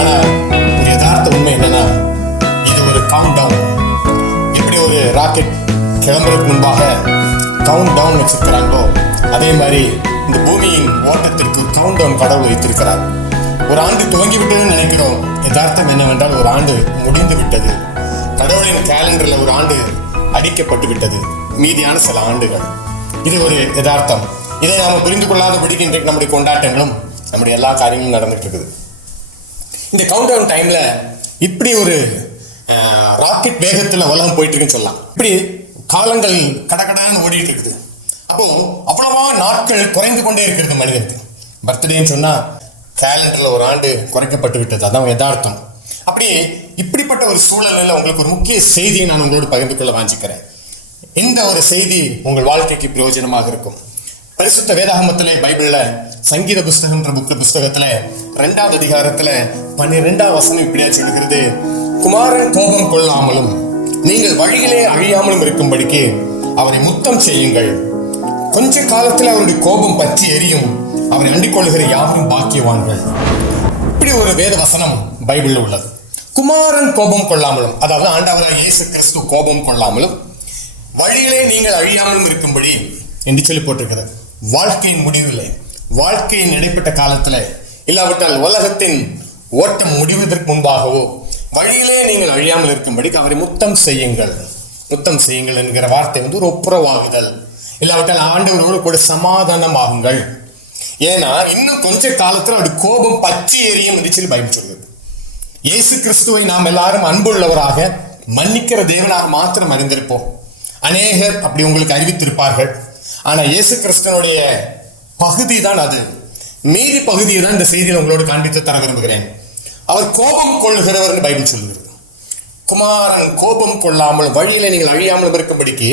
ஆனா ஒரு யதார்த்த உண்மை என்னன்னா, இது ஒரு கவுண்ட் டவுன். எப்படி ஒரு ராக்கெட் கிளம்புறதுக்கு முன்பாக கவுண்ட் டவுன் வச்சிருக்கிறாங்களோ, அதே மாதிரி இந்த பூமியின் ஓட்டத்திற்கு ஒரு கவுண்ட் டவுன் கடவுள் வைத்திருக்கிறார். ஒரு ஆண்டு துவங்கி விட்டதுன்னு நினைக்கிறோம். யதார்த்தம் என்னவென்றால் ஒரு ஆண்டு முடிந்து விட்டது. கடவுளின் கேலண்டர்ல ஒரு ஆண்டு அடிக்கப்பட்டு விட்டது, மீதியான சில ஆண்டுகள். இது ஒரு யதார்த்தம். இதை நாம புரிந்து கொள்ளாதபடிக்கு இன்றைக்கு நம்முடைய கொண்டாட்டங்களும் நம்முடைய எல்லா காரியங்களும் நடந்துட்டு இருக்குது. இந்த கவுண்ட் டவுன் டைம்ல இப்படி ஒரு ராக்கெட் வேகத்துல உலகம் போயிட்டு இருக்குன்னு சொல்லலாம். இப்படி காலங்கள் கடகடான்னு ஓடிட்டு இருக்குது. அப்போ அவ்வளவா நாட்கள் குறைந்து கொண்டே இருக்கிறது மனிதனுக்கு. பர்த்டேன்னு சொன்னா கேலண்டர்ல ஒரு ஆண்டு குறைக்கப்பட்டு விட்டது, அதான் யதார்த்தம். அப்படி இப்படிப்பட்ட ஒரு சூழலில் உங்களுக்கு ஒரு முக்கிய செய்தியை நான் உங்களோடு பகிர்ந்து கொள்ள வாஞ்சிக்கிறேன். இந்த ஒரு செய்தி உங்கள் வாழ்க்கைக்கு பிரயோஜனமாக இருக்கும். பரிசுத்த வேதாகமத்திலே, பைபிள்ல சங்கீத புஸ்தகம்ன்ற புஸ்தகத்துல 2வது அதிகாரத்துல 12வது வசனம் இப்படியா சொல்லுகிறது: குமாரன் கோபம் கொள்ளாமலும் நீங்கள் வழியிலே அழியாமலும் இருக்கும்படிக்கு அவரை முத்தம் செய்யுங்கள். கொஞ்ச காலத்தில் அவருடைய கோபம் பற்றி எரியும். அவரை அண்டிக் கொள்கிற யாவரும் பாக்கியவான்கள். இப்படி ஒரு வேத வசனம் பைபிள்ல உள்ளது. குமாரன் கோபம் கொள்ளாமலும், அதாவது ஆண்டவராகிய இயேசு கிறிஸ்து கோபம் கொள்ளாமலும் வழியிலே நீங்கள் அழியாமலும் இருக்கும்படி என்று சொல்லி போட்டிருக்கிறது. வாழ்க்கையின் முடிவில்லை, வாழ்க்கையின் இடைப்பட்ட காலத்துல, இல்லாவிட்டால் உலகத்தின் ஓட்டம் முடிவதற்கு முன்பாகவோ வழியிலே நீங்கள் அழியாமல் இருக்கும்படி அவரை முத்தம் செய்யுங்கள். முத்தம் செய்யுங்கள் என்கிற வார்த்தை ஒரு ஒப்புரவாகுதல், இல்லாவிட்டால் ஆண்டவரோடு கூட சமாதானம் ஆகுங்கள். ஏன்னா இன்னும் கொஞ்ச காலத்துல அவருடைய கோபம் பற்றி எரியும் என்று சொல்லி பைபிள் சொல்லுது. இயேசு கிறிஸ்துவை நாம் எல்லாரும் அன்புள்ளவராக, மன்னிக்கிற தேவனாக மாத்திரம் அறிந்திருப்போம். அநேகர் அப்படி உங்களுக்கு அறிவித்திருப்பார்கள். ஆனா இயேசு கிறிஸ்துவனுடைய பகுதி தான் அது. மீதி பகுதியை தான் இந்த செய்தியில் உங்களோடு காண்பித்து தர விரும்புகிறேன். அவர் கோபம் கொள்கிறவர் என்று பைபிள் சொல்லுகிறது. குமாரன் கோபம் கொள்ளாமல் வழியில நீங்கள் அழியாமல் இருக்கும்படிக்கு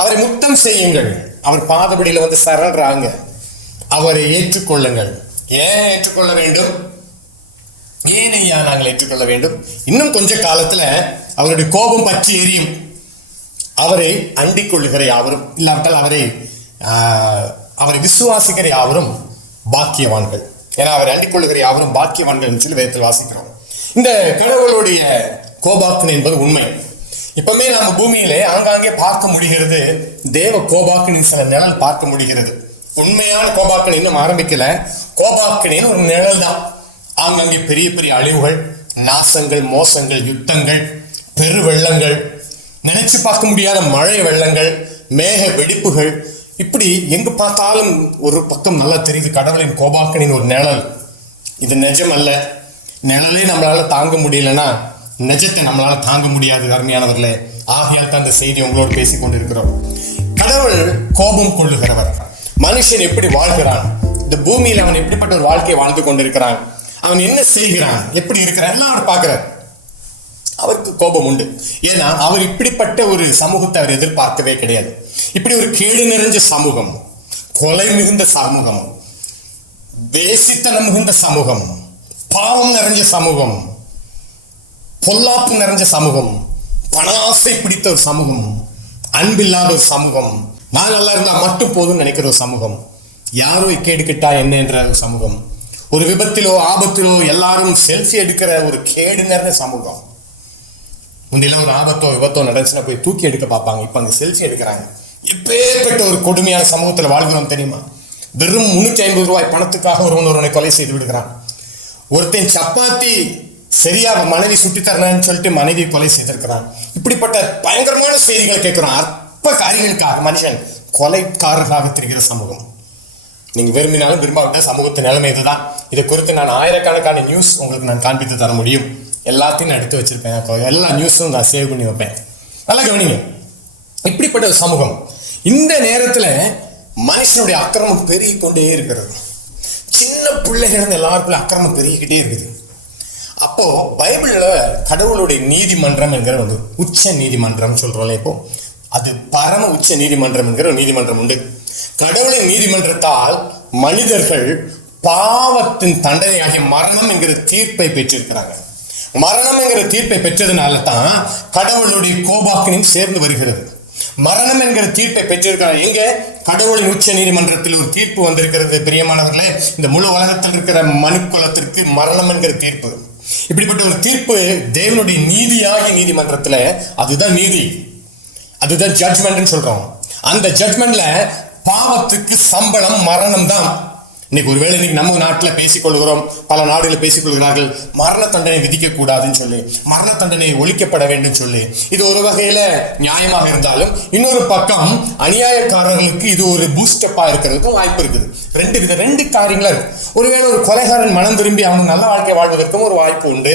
அவரை முத்தம் செய்யுங்கள். அவர் பாதபடியில வந்து சரண்றாங்க. அவரை ஏற்றுக்கொள்ளுங்கள். ஏன் ஏற்றுக்கொள்ள வேண்டும்? ஏன் ஐயா நாங்கள் ஏற்றுக்கொள்ள வேண்டும்? இன்னும் கொஞ்ச காலத்துல அவருடைய கோபம் பற்றி எரியும். அவரை அண்டிக் கொள்ளுகிற யாவரும், இல்லாவிட்டால் அவரை விசுவாசிக்கிற யாவரும் பாக்கியவான்கள். ஏன்னா அவரை அண்டிக் கொள்ளுகிற யாவரும் பாக்கியவான்கள் சொல்லி வேதத்தில் வாசிக்கிறோம். இந்த கடவுளுடைய கோபாக்கினை என்பது உண்மை. இப்பவுமே நம்ம பூமியிலே ஆங்காங்கே பார்க்க முடிகிறது. தேவ கோபாக்கினின் சில நிழல் பார்க்க முடிகிறது. உண்மையான கோபாக்கினை இன்னும் ஆரம்பிக்கல. கோபாக்கினின் ஒரு நிழல் தான். ஆங்காங்கே பெரிய பெரிய அழிவுகள், நாசங்கள், மோசங்கள், யுத்தங்கள், பெரு வெள்ளங்கள், நினைச்சு பார்க்க முடியாத மழை வெள்ளங்கள், மேக வெடிப்புகள், இப்படி எங்கு பார்த்தாலும் ஒரு பக்கம் நல்லா தெரியுது கடவுளின் கோபாக்கினின் ஒரு நிழல். இது நிஜம் அல்ல. நிழலே நம்மளால தாங்க முடியலன்னா நிஜத்தை நம்மளால தாங்க முடியாது அருமையானவர்களே. ஆகையால் தான் அந்த செய்தி உங்களோடு பேசிக் கொண்டிருக்கிறோம். கடவுள் கோபம் கொள்ளுகிறவர். மனுஷன் எப்படி வாழ்கிறான், இந்த பூமியில் அவன் எப்படிப்பட்ட ஒரு வாழ்க்கையை வாழ்ந்து கொண்டிருக்கிறான், அவன் என்ன செய்கிறான், எப்படி இருக்கிறான் எல்லாம் அவர் பார்க்கிறார். அவருக்கு கோபம் உண்டு. ஏன்னா அவர் இப்படிப்பட்ட ஒரு சமூகத்தை அவர் எதிர்பார்க்கவே கிடையாது. இப்படி ஒரு கேடு நிறைஞ்ச சமூகம், கொலை மிகுந்த சமூகம், வேசித்தனம் மிகுந்த சமூகம், பாவம் நிறைஞ்ச சமூகம், பொல்லாப்பு நிறைஞ்ச சமூகம், பணாசை பிடித்த ஒரு சமூகம், அன்பில்லாத ஒரு சமூகம், நான் நல்லா இருந்தா மட்டும் போதும் நினைக்கிற ஒரு சமூகம், யாரோ கேடு கிட்டா என்ன என்ற ஒரு சமூகம், ஒரு விபத்திலோ ஆபத்திலோ எல்லாரும் செல்ஃபி எடுக்கிற ஒரு கேடு நிறைந்த சமூகம். முந்தையில ஒரு ஆபத்தோ விபத்தோ நடந்துச்சுன்னா போய் தூக்கி எடுக்க பார்ப்பாங்க. இப்ப அங்க செல்ஃபி எடுக்கிறாங்க. இப்பேற்பட்ட ஒரு கொடுமையான சமூகத்துல வாழ்கிறோம் தெரியுமா? வெறும் 350 ரூபாய் பணத்துக்காக ஒருவனை கொலை செய்து விடுகிறான். ஒருத்தன் சப்பாத்தி சரியா மனைவி சுட்டி தரணும்னு சொல்லிட்டு மனைவி கொலை செய்திருக்கிறான். இப்படிப்பட்ட பயங்கரமான செய்திகளை கேட்கிறோம். அற்ப காரியங்களுக்காக மனுஷன் கொலைக்காரர்களாக தெரிகிற சமூகம். நீங்க விரும்பினாலும் விரும்பாவிட்ட சமூகத்தின் நிலைமை இதுதான். இதை குறித்து நான் ஆயிரக்கணக்கான நியூஸ் உங்களுக்கு நான் காண்பித்து தர முடியும். எல்லாத்தையும் நான் எடுத்து வச்சிருப்பேன். எல்லா நியூஸும் நான் சேவ் பண்ணி வைப்பேன். நல்லா கவனிங்க. இப்படிப்பட்ட ஒரு சமூகம். இந்த நேரத்துல மனுஷனுடைய அக்கிரமம் பெருகி கொண்டே இருக்கிறது. சின்ன பிள்ளைகள் எல்லாருக்குள்ள அக்கிரமம் பெருகிக்கிட்டே இருக்குது. அப்போ பைபிள்ல கடவுளுடைய நீதிமன்றம் என்கிற ஒரு உச்ச நீதிமன்றம் சொல்றோம்ல, இப்போ அது பரம உச்ச நீதிமன்றம் என்கிற ஒரு நீதிமன்றம் உண்டு. கடவுளின் நீதிமன்றத்தால் மனிதர்கள் பாவத்தின் தண்டனையாகிய மரணம் என்கிற தீர்ப்பை பெற்றிருக்கிறாங்க. மரணம் என்கிற தீர்ப்பை பெற்றதுனால தான் கடவுளுடைய கோபாக்கினையும் சேர்ந்து வருகிறது. மரணம் என்கிற தீர்ப்பை பெற்றிருக்கிறார். எங்க? கடவுளின் உச்ச நீதிமன்றத்தில் ஒரு தீர்ப்பு வந்திருக்கிறது. பிரியமானவர்களே, இந்த முழு உலகத்தில் இருக்கிற மனுக்குலத்திற்கு மரணம் என்கிற தீர்ப்பு. இப்படிப்பட்ட ஒரு தீர்ப்பு தேவனுடைய நீதியாகிய நீதிமன்றத்துல அதுதான் நீதி, அதுதான் ஜட்ஜ்மெண்ட் சொல்றோம். அந்த ஜட்ஜ்மெண்ட்ல பாவத்துக்கு சம்பளம் மரணம் தான். இன்னைக்கு ஒருவேளை இன்னைக்கு நம்ம நாட்டுல பேசிக்கொள்கிறோம், பல நாடுகளில் பேசிக்கொள்கிறார்கள் மரண தண்டனை விதிக்க கூடாதுன்னு சொல்லி, மரண தண்டனை ஒழிக்கப்பட வேண்டும் சொல்லி. இது ஒரு வகையில நியாயமாக இருந்தாலும் இன்னொரு பக்கம் அநியாயக்காரர்களுக்கு இது ஒரு பூஸ்டப்பா இருக்கிறதுக்கும் வாய்ப்பு இருக்குது. ரெண்டு காரியங்களா இருக்கு. ஒருவேளை ஒரு கொலைகாரன் மனம் திரும்பி அவங்க நல்ல வாழ்க்கை வாழ்வதற்கும் ஒரு வாய்ப்பு உண்டு.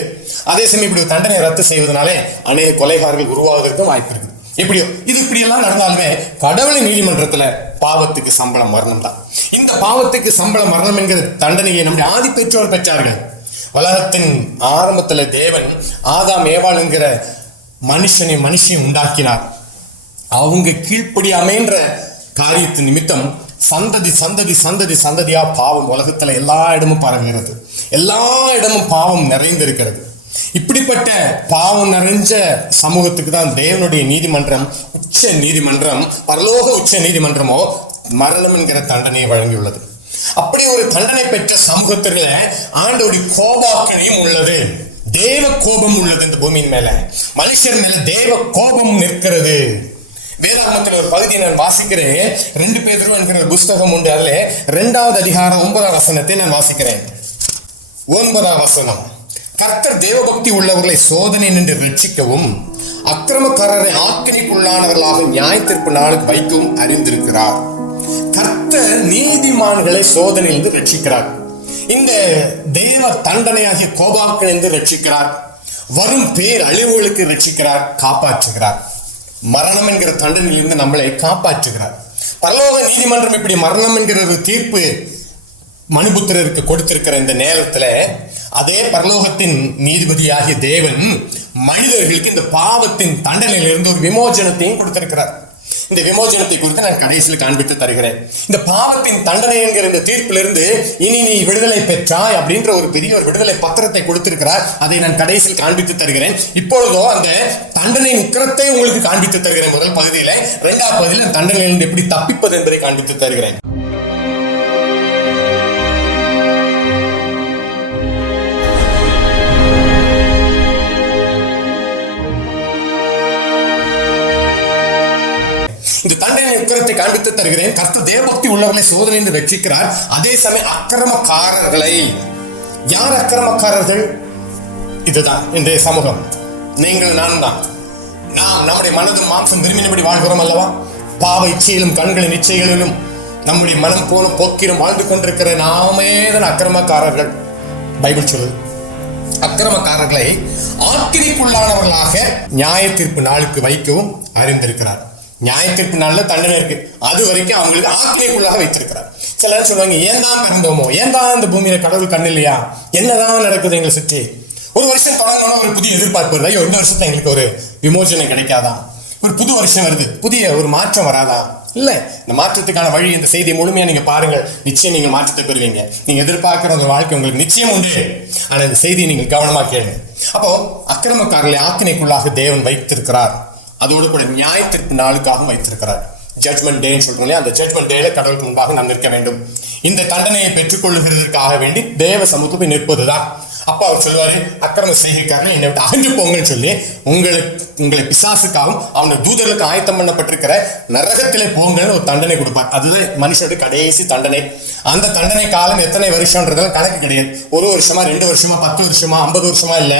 அதே சமயம் இப்படி ஒரு தண்டனை ரத்து செய்வதனாலே அநேக கொலைகாரர்கள் உருவாவதற்கும் வாய்ப்பு இருக்குது. எப்படியோ இது இப்படியெல்லாம் நடந்தாலுமே கடவுளின் நீதிமன்றத்துல பாவத்துக்கு சம்பளம் மரணம் தான். இந்த பாவத்துக்கு சம்பளம் மரணம் என்கிற தண்டனையை நம்முடைய ஆதி பெற்றோர் பெற்றார்கள். உலகத்தின் ஆரம்பத்துல தேவன் ஆதாம் ஏவாள் என்கிற மனுஷியை உண்டாக்கினார். அவங்க கீழ்ப்படியாமைன்ற காரியத்தின் நிமித்தம் சந்ததி சந்ததி சந்ததி சந்ததியா பாவம் உலகத்துல எல்லா இடமும் பரவுகிறது, எல்லா இடமும் பாவம் நிறைந்திருக்கிறது. இப்படிப்பட்ட பாவம் நிறைஞ்ச சமூகத்துக்கு தான் தேவனுடைய நீதிமன்றம், உச்ச நீதிமன்றம், பரலோக உச்ச நீதிமன்றமோ மரணம் என்கிற தண்டனையை வழங்கியுள்ளது. அப்படி ஒரு தண்டனை பெற்ற சமூகத்துல ஆண்டவருடைய கோபாக்கனையும் உள்ளது, தேவ கோபம் உள்ளது. இந்த பூமியின் மேல மனுஷர் மேல தேவ கோபம் நிற்கிறது. வேதாகமத்தில் ஒரு பகுதியை நான் வாசிக்கிறேன். 2 பேதுரு என்கிற புஸ்தகம் உண்டு. அதுல 2வது அதிகாரம் 9ஆம் வசனத்தை நான் வாசிக்கிறேன். 9ஆம் வசனம். கர்த்தர் தேவபக்தி உள்ளவர்களை சோதனை நின்று ரட்சிக்கவும் அக்கிரமக்காரரை ஆக்கினைக்குள்ளானவர்களாக நியாயத்தீர்ப்பு நாளுக்கு வைக்கவும் அறிந்திருக்கிறார். கர்த்தர் நீதிமான்களை சோதனையிலிருந்து ரட்சிக்கிறார். இந்த தேவ தண்டனையாகிய கோபாக்கிலிருந்து ரட்சிக்கிறார். வரும் பேர் அழிவுகளுக்கு ரட்சிக்கிறார், காப்பாற்றுகிறார். மரணம் என்கிற தண்டனையிலிருந்து நம்மளை காப்பாற்றுகிறார். பரலோக நீதிமன்றம் இப்படி மரணம் என்கிற ஒரு தீர்ப்பு மனுபுத்திரருக்கு கொடுத்திருக்கிற இந்த நேரத்துல அதே பரலோகத்தின் நீதிபதியாகிய தேவன் மனிதர்களுக்கு இந்த பாவத்தின் தண்டனையிலிருந்து ஒரு விமோசனத்தையும் கொடுத்திருக்கிறார். இந்த விமோசனத்தை குறித்து நான் கடைசியில் காண்பித்து தருகிறேன். இந்த பாவத்தின் தண்டனை என்கிற இந்த தீர்ப்பிலிருந்து இனி நீ விடுதலை பெற்றாய் அப்படின்ற ஒரு பெரிய ஒரு விடுதலை பத்திரத்தை கொடுத்திருக்கிறார். அதை நான் கடைசியில் காண்பித்து தருகிறேன். இப்பொழுதோ அந்த தண்டனை உக்கிரத்தை உங்களுக்கு காண்பித்து தருகிறேன் முதல் பகுதியில. 2ஆம் பகுதியில் தண்டனையிலிருந்து எப்படி தப்பிப்பது என்பதை காண்பித்து தருகிறேன். இந்த தண்டனை உக்கிரத்தை காண்பித்து தருகிறேன். கர்த்தர் தேவபக்தி உள்ளவர்களை சோதனையிலிருந்து ரட்சிக்கிறார். அதே சமயம் அக்கிரமக்காரர்களை, யார் அக்கிரமக்காரர்கள்? இதுதான் இன்றைய சமூகம், நீங்கள் நானும் தான். நாம் நம்முடைய மனதும் மாம்சம் விரும்பினபடி வாழ்கிறோம் அல்லவா? பாவ இச்சையிலும் கண்களின் இச்சைகளிலும் நம்முடைய மனம் போலும் போக்கிலும் வாழ்ந்து கொண்டிருக்கிற நாமே தான் அக்கிரமக்காரர்கள். பைபிள் சொல்லுது அக்கிரமக்காரர்களை ஆக்கினைக்குள்ளானவர்களாக நியாய தீர்ப்பு நாளுக்கு வைக்கவும் அறிந்திருக்கிறார். நியாய தீர்ப்பு நாள்ல தண்டனை இருக்கு, அது வரைக்கும் அவங்களுக்கு ஆக்கினைக்குள்ளாக வைத்திருக்கிறார். சில நேரம் சொல்லுவாங்க, ஏன் தான் பிறந்தோமோ, ஏன் தான் இந்த பூமியில கடவுள் கண்ணு இல்லையா, என்னதான் நடக்குது எங்களை சுற்றி? ஒரு வருஷம் தொடங்கணும், ஒரு புதிய எதிர்பார்ப்பு வருதா? 2 வருஷத்துல எங்களுக்கு ஒரு விமோசனம் கிடைக்காதா? ஒரு புது வருஷம் வருது, புதிய ஒரு மாற்றம் வராதா? இல்ல, இந்த மாற்றத்துக்கான வழி, இந்த செய்தியை முழுமையா நீங்க பாருங்கள், நிச்சயம் நீங்க மாற்றத்தை பெறுவீங்க. நீங்க எதிர்பார்க்கிற ஒரு வாழ்க்கை உங்களுக்கு நிச்சயம் உண்டு. ஆனா இந்த செய்தியை நீங்கள் கவனமா கேளுங்க. அப்போ அக்கிரமக்காரர்களை ஆக்கினைக்குள்ளாக தேவன் வைத்திருக்கிறார். அதோடு கூட நியாய தீர்ப்பு நாளுக்காக வைத்திருக்கிறார். ஜட்மெண்ட் டேன்னு சொல்றோம் இல்லையா? அந்த ஜட்மெண்ட் டேல கடவுளுக்கு முன்பாக நாம் நிற்க வேண்டும். இந்த தண்டனையை பெற்றுக் கொள்ளுகிறதற்காக வேண்டி தேவ சமூகத்தில் போய் நிற்பதுதான். அப்ப அவர் சொல்லுவாரு, அக்கிரம செய்கைக்காரர்கள் என்னை விட்டு அகன்று போங்கன்னு சொல்லி உங்களை பிசாசுக்காகவும் அவனுடைய தூதர்களுக்கு ஆயத்தம் பண்ணப்பட்டிருக்கிற நரகத்திலே போங்கன்னு ஒரு தண்டனை கொடுப்பார். அதுதான் மனுஷனுடைய கடைசி தண்டனை. அந்த தண்டனை காலம் எத்தனை வருஷம்ன்றதெல்லாம் கணக்கு கிடையாது. 1 வருஷமா, 2 வருஷமா, 10 வருஷமா, 50 வருஷமா, இல்ல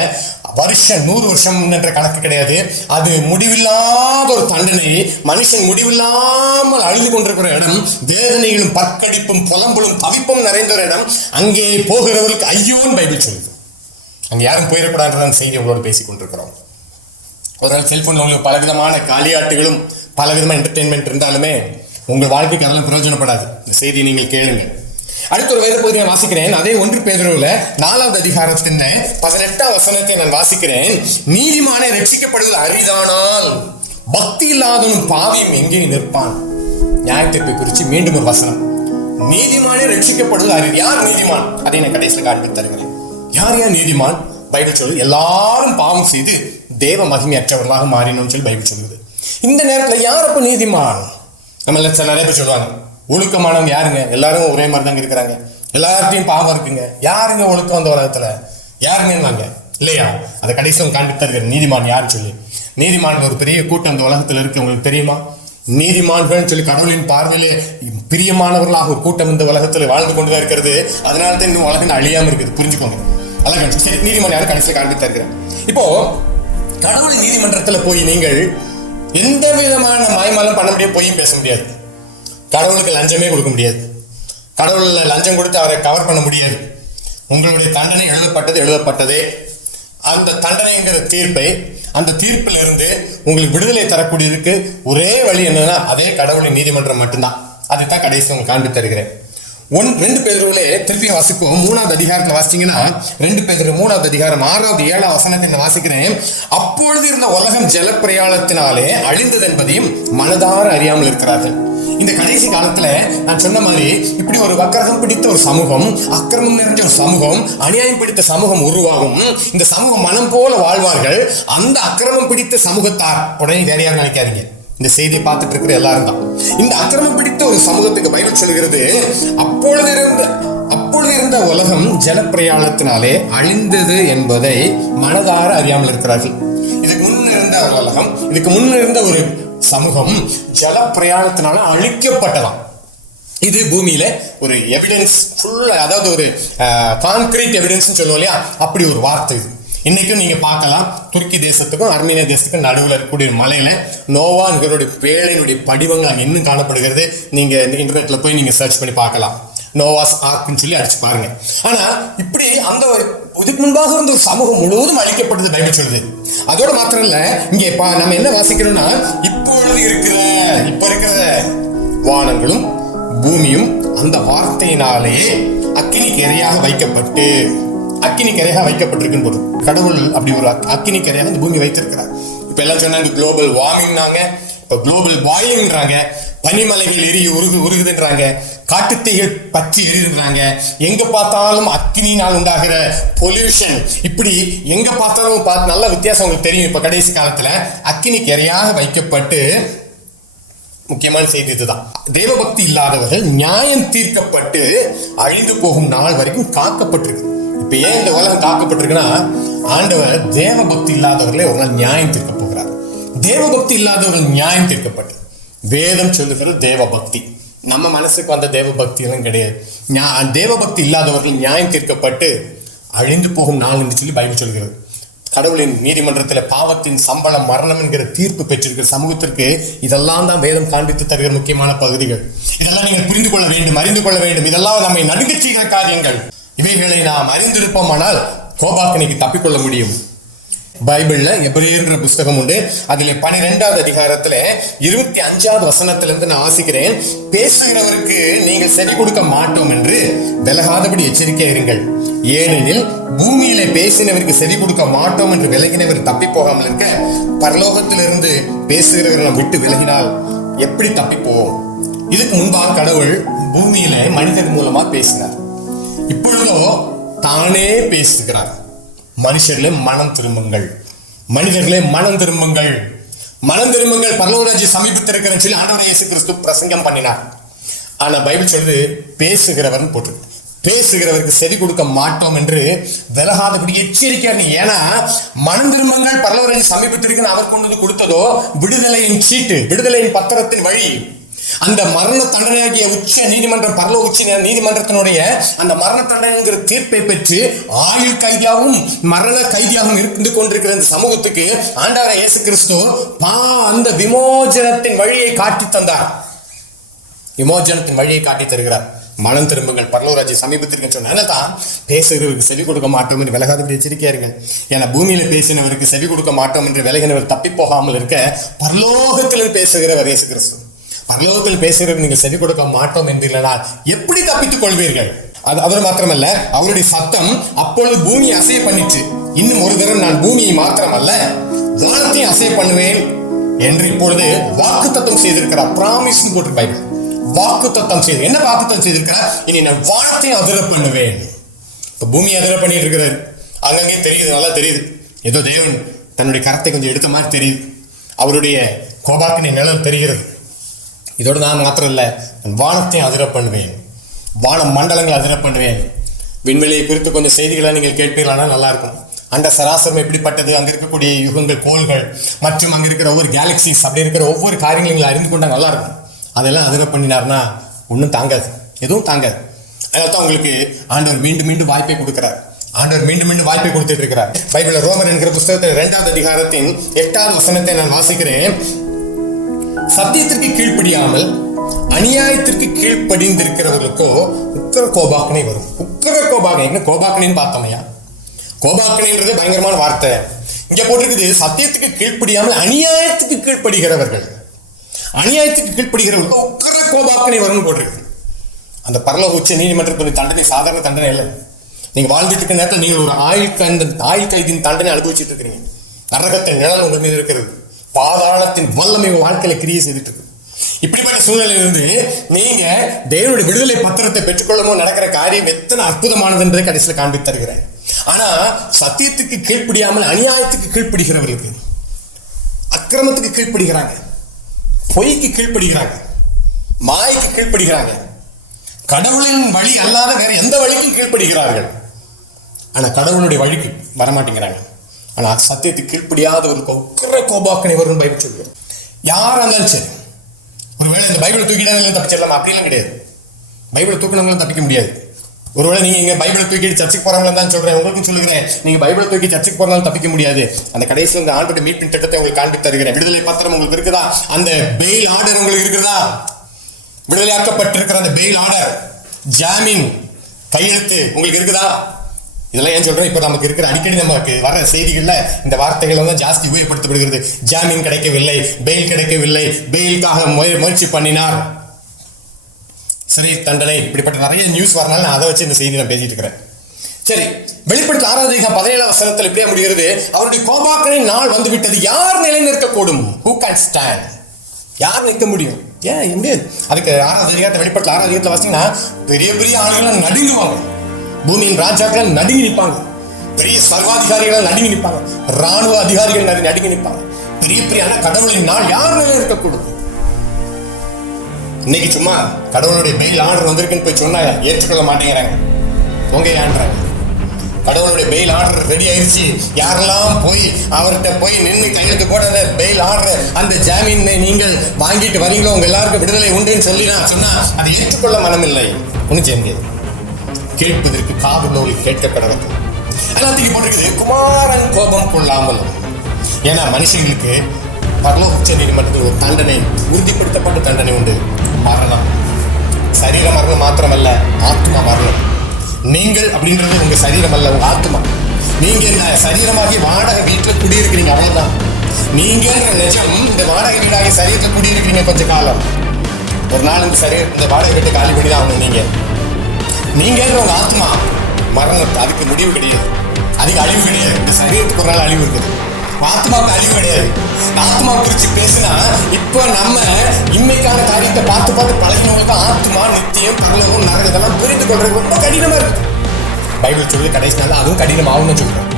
வருஷம் 100 வருஷம் என்ற கணக்கு கிடையாது. அது முடிவில்லாத ஒரு தண்டனை. மனுஷன் முடிவில்லாமல் அழுது கொண்டிருக்கிற இடம், வேதனைகளும் பற்கடிப்பும் புலம்பலும் தவிப்பும் நிறைந்த ஒரு இடம். அங்கே போகிறவர்களுக்கு ஐயோன்னு பைபிள் சொல்லுது. அங்கே யாரும் போயிடக்கூடாதுன்ற செய்தி உங்களோடு பேசிக் கொண்டிருக்கிறோம். ஒரு நாள் செல்போன்ல உங்களுக்கு பலவிதமான காலியாட்டுகளும் பலவிதமான என்டர்டெயின்மெண்ட் இருந்தாலுமே உங்கள் வாழ்க்கைக்கு அதெல்லாம் பிரயோஜனப்படாது. இந்த செய்தியை நீங்கள் கேளுங்க. அடுத்த ஒரு வேத பகுதியை வாசிக்கிறேன். அதே 1 பேதுருவுல 4வது அதிகாரத்தின் 18ஆம் வசனத்தை நான் வாசிக்கிறேன். நீதிமானே ரட்சிக்கப்படுவது அரிதானால் பக்தி இல்லாதவனும் பாவியும் எங்கே நிற்பான்? நியாயத்தீர்ப்பை குறித்து மீண்டும் ஒரு வசனம். நீதிமானே ரட்சிக்கப்படுவது அரிது. யார் நீதிமான்? அதை நான் கடைசியில் காண்பித்து தருகிறேன். யார் நீதிமான்? பைபிள் சொல்லுது எல்லாரும் பாவம் செய்து தேவ மகிமையற்றவர்களாக மாறினோம்னு சொல்லி பைபிள் சொல்லுது. இந்த நேரத்தில் யார் அப்ப நீதிமான்? நம்ம நிறைய பேர் சொல்லுவாங்க, ஒழுக்கமானவங்க யாருங்க? எல்லாரும் ஒரே மாதிரி தாங்க இருக்கிறாங்க, எல்லார்ட்டையும் பாவம் இருக்குங்க, யாருங்க ஒழுக்கம் அந்த உலகத்துல? யாருங்க? இல்லையா? அதை கடைசியில் காண்பித்தா இருக்கிற நீதிமான் யாருன்னு சொல்லி. நீதிமான் ஒரு பெரிய கூட்டம் அந்த உலகத்தில் இருக்கு, உங்களுக்கு தெரியுமா? நீதிமான்கள் சொல்லி கடவுளின் பார்வையிலே பிரியமானவர்களாக ஒரு கூட்டம் இந்த உலகத்தில் வாழ்ந்து கொண்டுதான் இருக்கிறது. அதனால தான் இன்னும் உலகம் அழியாம இருக்குது, புரிஞ்சுக்கோங்க. அழகா சரி, நீதிமான் யாரும் கடைசியில் காண்பித்தா இருக்கிறேன். இப்போ கடவுள் நீதிமன்றத்துல போய் நீங்கள் எந்த விதமான மாய்மாலம் பண்ண முடியாது, பொய்யும் பேச முடியாது. கடவுளுக்கு லஞ்சமே கொடுக்க முடியாது. கடவுள் லஞ்சம் கொடுத்து அவரை கவர் பண்ண முடியாது. உங்களுடைய தண்டனை எழுதப்பட்டதே. அந்த தண்டனைங்கிற தீர்ப்பை, அந்த தீர்ப்பில் இருந்து உங்களுக்கு விடுதலை தரக்கூடியதுக்கு ஒரே வழி என்னன்னா அதே கடவுளின் நீதிமன்றம் மட்டும்தான். அதைத்தான் கடைசி உங்களுக்கு காண்பித்து தருகிறேன். 2 பேதுருவிலே திருப்பி வாசிப்போம். 3வது அதிகாரத்தில் வாசிச்சீங்கன்னா 2 பேதுரு 3வது அதிகாரம் 6வது 7வது வசனத்தை வாசிக்கிறேன். அப்பொழுது இருந்த உலகம் ஜலப்பிரயாணத்தினாலே அழிந்தது என்பதையும் மனதார அறியாமல் இருக்கிறார்கள். இந்த கடைசி காலத்துல நான் சொன்ன மாதிரி இப்படி ஒரு வக்கரகம் பிடித்த ஒரு சமூகம், அக்கிரமம் நிறைஞ்ச ஒரு சமூகம், அநியாயம் பிடித்த சமூகம் உருவாகும். இந்த சமூகம் மனம் போல வாழ்வார்கள். அந்த அக்கிரமம் பிடித்த சமூகத்தார், உடனே வேற யாரும் நினைக்காதீங்க, இந்த செய்தியை பார்த்துட்டு இருக்கிற எல்லாரும் தான். இந்த அக்கிரமம் பிடித்த ஒரு சமூகத்துக்கு பைபிள் சொல்கிறது, அப்பொழுது இருந்த உலகம் ஜலப்பிரயாணத்தினாலே அழிந்தது என்பதை மனதார அறியாமல் இருக்கிறார்கள். இதுக்கு முன்ன இருந்த ஒரு உலகம், இதுக்கு முன்ன இருந்த ஒரு சமூகம் ஜலப்பிரயாணத்தினால அழிக்கப்பட்டதாம். இது பூமியில ஒரு எவிடன்ஸ் ஃபுல்லா, அதாவது ஒரு கான்கிரீட் எவிடன்ஸ் சொல்லுவோம் இல்லையா, அப்படி ஒரு வார்த்தை இது. இன்னைக்கும் நீங்க பார்க்கலாம், துருக்கி தேசத்துக்கும் அர்மீனியா தேசத்துக்கும் நடுவில் இருக்கக்கூடிய மலையில நோவான்களுடைய பேழையினுடைய படிவங்கள் அங்கே இன்னும் காணப்படுகிறது. நீங்க இன்டர்நெட்ல போய் நீங்க சர்ச் பண்ணி பார்க்கலாம், நோவாஸ் ஆர்க்னு சொல்லி அடிச்சு பாருங்க. ஆனா இப்படி அந்த இதுக்கு முன்பாக இருந்த ஒரு சமூகம் முழுவதும் அழிக்கப்பட்டது பைபிள் சொல்லுது. அதோட மாத்திரம் இல்ல, இங்க நம்ம என்ன வாசிக்கிறோம்னா, இப்பொழுது இப்ப இருக்கிற வானங்களும் பூமியும் அந்த வார்த்தையினாலே அக்கினிக்கு இரையாக வைக்கப்பட்டிருக்குன்னு போது கடவுள் அப்படி ஒரு அக்கினிக்கு இரையாக இந்த பூமி வைத்திருக்கிறார். இப்ப எல்லாம் சொன்னாங்க குளோபல் வார்மிங்னாங்க, இப்ப குளோபல் பாயிலிங்ன்றாங்க, பனிமலைகள் உருகுதுன்றாங்க, காட்டுத்தீகள் பற்றி எரியுதுன்றாங்க, எங்க பார்த்தாலும் அக்கினினால் உண்டாகிற பொல்யூஷன், இப்படி எங்க பார்த்தாலும் நல்ல வித்தியாசம் உங்களுக்கு தெரியும். இப்ப கடைசி காலத்துல அக்கினிக்கு இரையாக வைக்கப்பட்டு, முக்கியமான செய்தி இதுதான், தேவபக்தி இல்லாதவர்கள் நியாயம் தீர்க்கப்பட்டு அழிந்து போகும் நாள் வரைக்கும் காக்கப்பட்டிருக்கு. இப்ப ஏன் இந்த உலகம் காக்கப்பட்டிருக்குன்னா, ஆண்டவர் தேவபக்தி இல்லாதவர்களே ஒரு நாள் நியாயம் தீர்க்க போகிறார். தேவபக்தி இல்லாதவர்கள் நியாயம் தீர்க்கப்பட்டு, வேதம் சொல்லுகிறது தேவபக்தி, நம்ம மனசுக்கு வந்த தேவபக்தி எல்லாம் கிடையாது. தேவபக்தி இல்லாதவர்கள் நியாயம் தீர்க்கப்பட்டு அழிந்து போகும் நாள் என்று சொல்லி பைபிள் சொல்கிறது. கடவுளின் நீதிமன்றத்தில் பாவத்தின் சம்பளம் மரணம் என்கிற தீர்ப்பு பெற்றிருக்கிற சமூகத்திற்கு இதெல்லாம் தான் வேதம் காண்பித்து தருகிற முக்கியமான பகுதிகள். இதெல்லாம் நீங்கள் புரிந்து கொள்ள வேண்டும், அறிந்து கொள்ள வேண்டும். இதெல்லாம் நம்மை நடுங்கச் செய்கிற காரியங்கள். இவைகளை நாம் அறிந்திருப்போமானால் கோபாக்கினைக்கு தப்பிக்கொள்ள முடியும். பைபிள்ல எபிரேயர்ங்கிற புஸ்தகம் உண்டு. அதில் 12வது அதிகாரத்துல 25வது வசனத்திலிருந்து நான் வாசிக்கிறேன். பேசுகிறவருக்கு நீங்கள் செவி கொடுக்க மாட்டோம் என்று விலகாதபடி எச்சரிக்கை இருங்கள். ஏனெனில் பூமியில பேசினவருக்கு செவி கொடுக்க மாட்டோம் என்று விலகினவர் தப்பி போகாமல் இருக்க, பரலோகத்திலிருந்து பேசுகிறவரை விட்டு விலகினால் எப்படி தப்பி போவோம்? இதுக்கு முன்பாக கடவுள் பூமியில மனிதர் மூலமா பேசினார். இப்பொழுதோ தானே பேசுகிறார். மனுஷர்களே மனம் திரும்புங்கள், பரலோக ராஜ்யம் சமீபத்திருக்கிறன்னு சொல்லி ஆண்டவர் இயேசு கிறிஸ்து பிரசங்கம் பண்ணினார். ஆனா பைபிள் சொல்லுது பேசுகிறவன் போட்டு, பேசுகிறவருக்கு செவி கொடுக்க மாட்டோம் என்று விலகாதபடி எச்சரிக்கை. ஏன்னா மனம் திரும்புங்கள், பரலோக ராஜ்யம் சமீபத்திற்கு அவர் கொண்டு கொடுத்ததோ விடுதலையின் சீட்டு, விடுதலையின் பத்திரத்தின் வழி. அந்த மரண தண்டனையாகிய உச்ச நீதிமன்றம், பரலோக உச்ச நீதிமன்றத்தினுடைய அந்த மரண தண்டனைங்கிற தீர்ப்பை பெற்று ஆயுள் கைதியாகவும் மரண கைதியாகவும் இருந்து கொண்டிருக்கிற இந்த சமூகத்துக்கு ஆண்டவர் இயேசு கிறிஸ்து அந்த விமோசனத்தின் வழியை காட்டி தந்தார். விமோசனத்தின் வழியை காட்டி தருகிறார். மனம் திரும்புங்கள், பரலோக ராஜ்யம் சமீபத்திற்கு சொன்னதான் பேசுகிறவருக்கு செவி கொடுக்க மாட்டோம் என்று விலகாதபடி எச்சரிக்கையாருங்கள். ஏன்னா பூமியில பேசினவருக்கு செவி கொடுக்க மாட்டோம் என்று விலகினவர் தப்பி போகாமல் இருக்க, பரலோகத்தில் பேசுகிறவர் இயேசு கிறிஸ்து. பரலோகத்தில் பேசுகிறது நீங்கள் செவி கொடுக்க மாட்டோம் என்றால் எப்படி தப்பித்துக் கொள்வீர்கள்? அவர் மாத்திரமல்ல, அவருடைய சத்தம் அப்பொழுது பூமியை அசைய பண்ணிச்சு. இன்னும் ஒரு தடவை நான் பூமியை மாத்திரமல்ல வானத்தையும் அசைய பண்ணுவேன் என்று இப்பொழுது வாக்குத்தத்தம் செய்திருக்கிறார். பிராமிஸ் போட்டு பைபிள் வாக்குத்தத்தம் செய்து என்ன வாக்குத்தத்தம் செய்திருக்கிறார்? இனி நான் வானத்தையும் அதிர பண்ணுவேன். இப்ப பூமியை அதிர பண்ணிட்டு இருக்கிறார். அங்கங்கே தெரியுது, நல்லா தெரியுது. ஏதோ தேவன் தன்னுடைய கரத்தை கொஞ்சம் எடுத்த மாதிரி தெரியுது. அவருடைய கோபாக்கினை நிலம் தெரிகிறது. இதோடு நான் மாத்திரம் இல்லை, வானத்தையும் அதிர பண்ணுவேன், வான மண்டலங்களை அதிர பண்ணுவேன். விண்வெளியை குறித்து கொஞ்சம் செய்திகளை நீங்கள் கேட்பீர்களானா நல்லா இருக்கும். அண்ட சராசரம் எப்படிப்பட்டது, அங்க இருக்கக்கூடிய யுகங்கள், கோள்கள் மற்றும் அங்க இருக்கிற ஒவ்வொரு கேலக்சிஸ், அப்படி இருக்கிற ஒவ்வொரு காரியங்களும் அறிந்து கொண்டா நல்லா இருக்கும். அதெல்லாம் அதிர பண்ணினார்னா ஒன்றும் தாங்காது, எதுவும் தாங்காது. அதனால தான் உங்களுக்கு ஆண்டவர் மீண்டும் மீண்டும் வாய்ப்பை கொடுக்கிறார். ஆண்டவர் மீண்டும் மீண்டும் வாய்ப்பை கொடுத்துட்டு இருக்கிறார். பைபிள் ரோமர் என்கிற புத்தகத்தில் 2வது அதிகாரத்தின் 8வது வசனத்தை நான் வாசிக்கிறேன். சத்தியத்திற்கு கீழ்ப்படியாமல் அநியாயத்திற்கு கீழ்ப்படிந்திருக்கிறவர்களுக்கோ உக்கிர கோபாக்கனை வரும். உக்கிர கோபாக்கனை, என்ன கோபாக்கனைன்னு பார்த்தோமையா? கோபாக்கனைன்றது பயங்கரமான வார்த்தை. இங்க போட்டிருக்குது சத்தியத்துக்கு கீழ்ப்படியாமல் அநியாயத்துக்கு கீழ்ப்படுகிறவர்கள். அநியாயத்துக்கு கீழ்ப்படுகிறவர்களுக்கு உக்கிர கோபாக்கனை வரும்னு போட்டிருக்கு. அந்த பரலோக உச்ச நீதிமன்றத்தின் தண்டனை சாதாரண தண்டனை இல்லை. நீங்க வாழ்ந்துட்டு இருக்க நேரத்தில் நீங்கள் ஒரு ஆயுள் கைதின் தண்டனை அனுபவிச்சுட்டு இருக்கிறீங்க. நரகத்தின் நிழல் உங்கள் மீது இருக்கிறது. பாதாளத்தின் வல்லமை வாழ்க்கையில கிரியை செய்துட்டு இருக்கு. இப்படிப்பட்ட சூழ்நிலையிலிருந்து நீங்க தேவனுடைய விடுதலை பத்திரத்தை பெற்றுக்கொள்ளும் நடக்கிற காரியம் எத்தனை அற்புதமானது என்பதை கடைசியில் காண்பித்து தருகிறேன். ஆனா சத்தியத்துக்கு கீழ்ப்படியாமல் அநியாயத்துக்கு கீழ்ப்படுகிறவர்களுக்கு, அக்கிரமத்துக்கு கீழ்ப்படுகிறாங்க, பொய்க்கு கீழ்ப்படுகிறாங்க, மாய்க்கு கீழ்ப்படுகிறாங்க, கடவுளின் வழி அல்லாத வேற எந்த வழிக்கும் கீழ்ப்படுகிறார்கள். ஆனா கடவுளுடைய வழிக்கு வரமாட்டேங்கிறாங்க. ஆனா சத்தியத்துக்கு கீழ்ப்படியாத ஒரு உக்கிர கோபாக்கனை வரும் பைபிள் சொல்லுவோம். யாரா இருந்தாலும் சரி, ஒருவேளை இந்த பைபிளை தூக்கிட்டாலும் தப்பிச்சிடலாமா? அப்படிலாம் கிடையாது. பைபிளை தூக்கினவங்களும் தப்பிக்க முடியாது. ஒருவேளை நீங்க இங்க பைபிளை தூக்கிட்டு சர்ச்சுக்கு போறவங்க தான் சொல்றேன், உங்களுக்கும் சொல்லுகிறேன், நீங்க பைபிளை தூக்கி சர்ச்சுக்கு போறதாலும் தப்பிக்க முடியாது. அந்த கடைசியில் இந்த ஆண்டோட மீட்பின் திட்டத்தை உங்களுக்கு காண்பித்து தருகிறேன். விடுதலை பத்திரம் உங்களுக்கு இருக்குதா? அந்த பெயில் ஆர்டர் உங்களுக்கு இருக்குதா? விடுதலையாக்கப்பட்டிருக்கிற அந்த பெயில் ஆர்டர், ஜாமீன் கையெழுத்து உங்களுக்கு இருக்குதா? இதெல்லாம் ஏன் சொல்றேன், இப்ப நமக்கு இருக்கிற அடிக்கடி நமக்கு வர செய்திகள்ல இந்த வார்த்தைகள் தான் ஜாஸ்தி உபயோகப்படுத்தப்படுகிறது. ஜாமீன் கிடைக்கவில்லை, பெயில் கிடைக்கவில்லை, பெயிலுக்காக முயற்சி பண்ணினார், சிறை தண்டனை, இப்படிப்பட்ட நிறைய நியூஸ் வரனால நான் அதை வச்சு இந்த செய்தி நான் பேசிட்டு இருக்கிறேன். சரி, வெளிப்படுத்த 6வது அதிகாரம் 17வது வசனத்தில் இப்படியே முடிகிறது. அவருடைய கோபாக்கனை நாள் வந்து விட்டது, யார் நிலை நிற்கக்கூடும்? Who can stand? யார் நிற்க முடியும்? ஏன் முடியாது. அதுக்கு 6வது அதிகாரத்தை வெளிப்படுத்த 6வது அதிகாரத்தில் வாசிங்கன்னா பெரிய பெரிய ஆளுகள் நடுங்குவாங்க, பூமியின் ராஜாக்கள் நடுங்கி நிற்பாங்க, பெரிய சர்வாதிகாரிகள் நடுங்கி நிற்பாங்க, ராணுவ அதிகாரிகள் நடுங்கி நிற்பாங்க. பெரிய பெரிய கடவுளின் நாள் யார் நிலை இருக்கக்கூடும்? இன்னைக்கு சும்மா கடவுளுடைய பெயில் ஆர்டர் வந்திருக்குன்னு போய் சொன்னா ஏற்றுக்கொள்ள மாட்டேங்கிறாங்க, உங்க ஏன்றாங்க. கடவுளுடைய பெயில் ஆர்டர் ரெடி ஆயிடுச்சு, யாரெல்லாம் போய் அவர்கிட்ட போய் நின்று கையெழுத்து போட அந்த பெயில் ஆர்டர், அந்த ஜாமீனை நீங்கள் வாங்கிட்டு வரீங்களோ உங்க எல்லாருக்கும் விடுதலை உண்டுன்னு சொல்லி நான் சொன்னா அதை ஏற்றுக்கொள்ள மனமில்லை. ஒன்றும் செய்ய முடியாது. கேட்பதற்கு காதுள்ளவர்கள் கேட்க கடவுள். எல்லாத்துக்கும் போட்டிருக்குது குமாரன் கோபம் கொள்ளாமல். ஏன்னா மனுஷங்களுக்கு பரலோக உச்ச நீதிமன்றத்தில் ஒரு தண்டனை, உறுதிப்படுத்தப்பட்ட தண்டனை உண்டு, மரணம். சரீர மரணம் மாத்திரமல்ல, ஆத்மா மரணம். நீங்கள் அப்படின்றது உங்க சரீரம் அல்ல, உங்க ஆத்மா. நீங்க என்ன சரீரமாகி வாடகை வீட்டில் குடியிருக்கிறீங்க, அவ்வளவுதான். நீங்க நிஜம் இந்த வாடகை வீடாகி சரீரத்தில் குடியிருக்கிறீங்க கொஞ்ச காலம். ஒரு நாள் இந்த வாடகை வீட்டை காலி பண்ணி தான் ஆகணும். நீங்க உங்க ஆத்மா மரணம், அதுக்கு முடிவு கிடையாது, அதுக்கு அழிவு கிடையாது. இந்த சரீரத்துக்கு ஒரு நாள் அழிவு இருக்குது, ஆத்மாவுக்கு அழிவு கிடையாது. ஆத்மாவை குறித்து பேசினா இப்போ நம்ம இன்னைக்கான காரியத்தை பார்த்து பார்த்து பழகினவங்களுக்கு ஆத்மா நித்தியம் பரலோகம் நரகம் இதெல்லாம் புரிந்து கொள்றது ரொம்ப கடினமா இருக்கு. பைபிள் சொல்லி கடைசி நாள் அதுவும் கடினம் ஆகும்னு சொல்றேன்.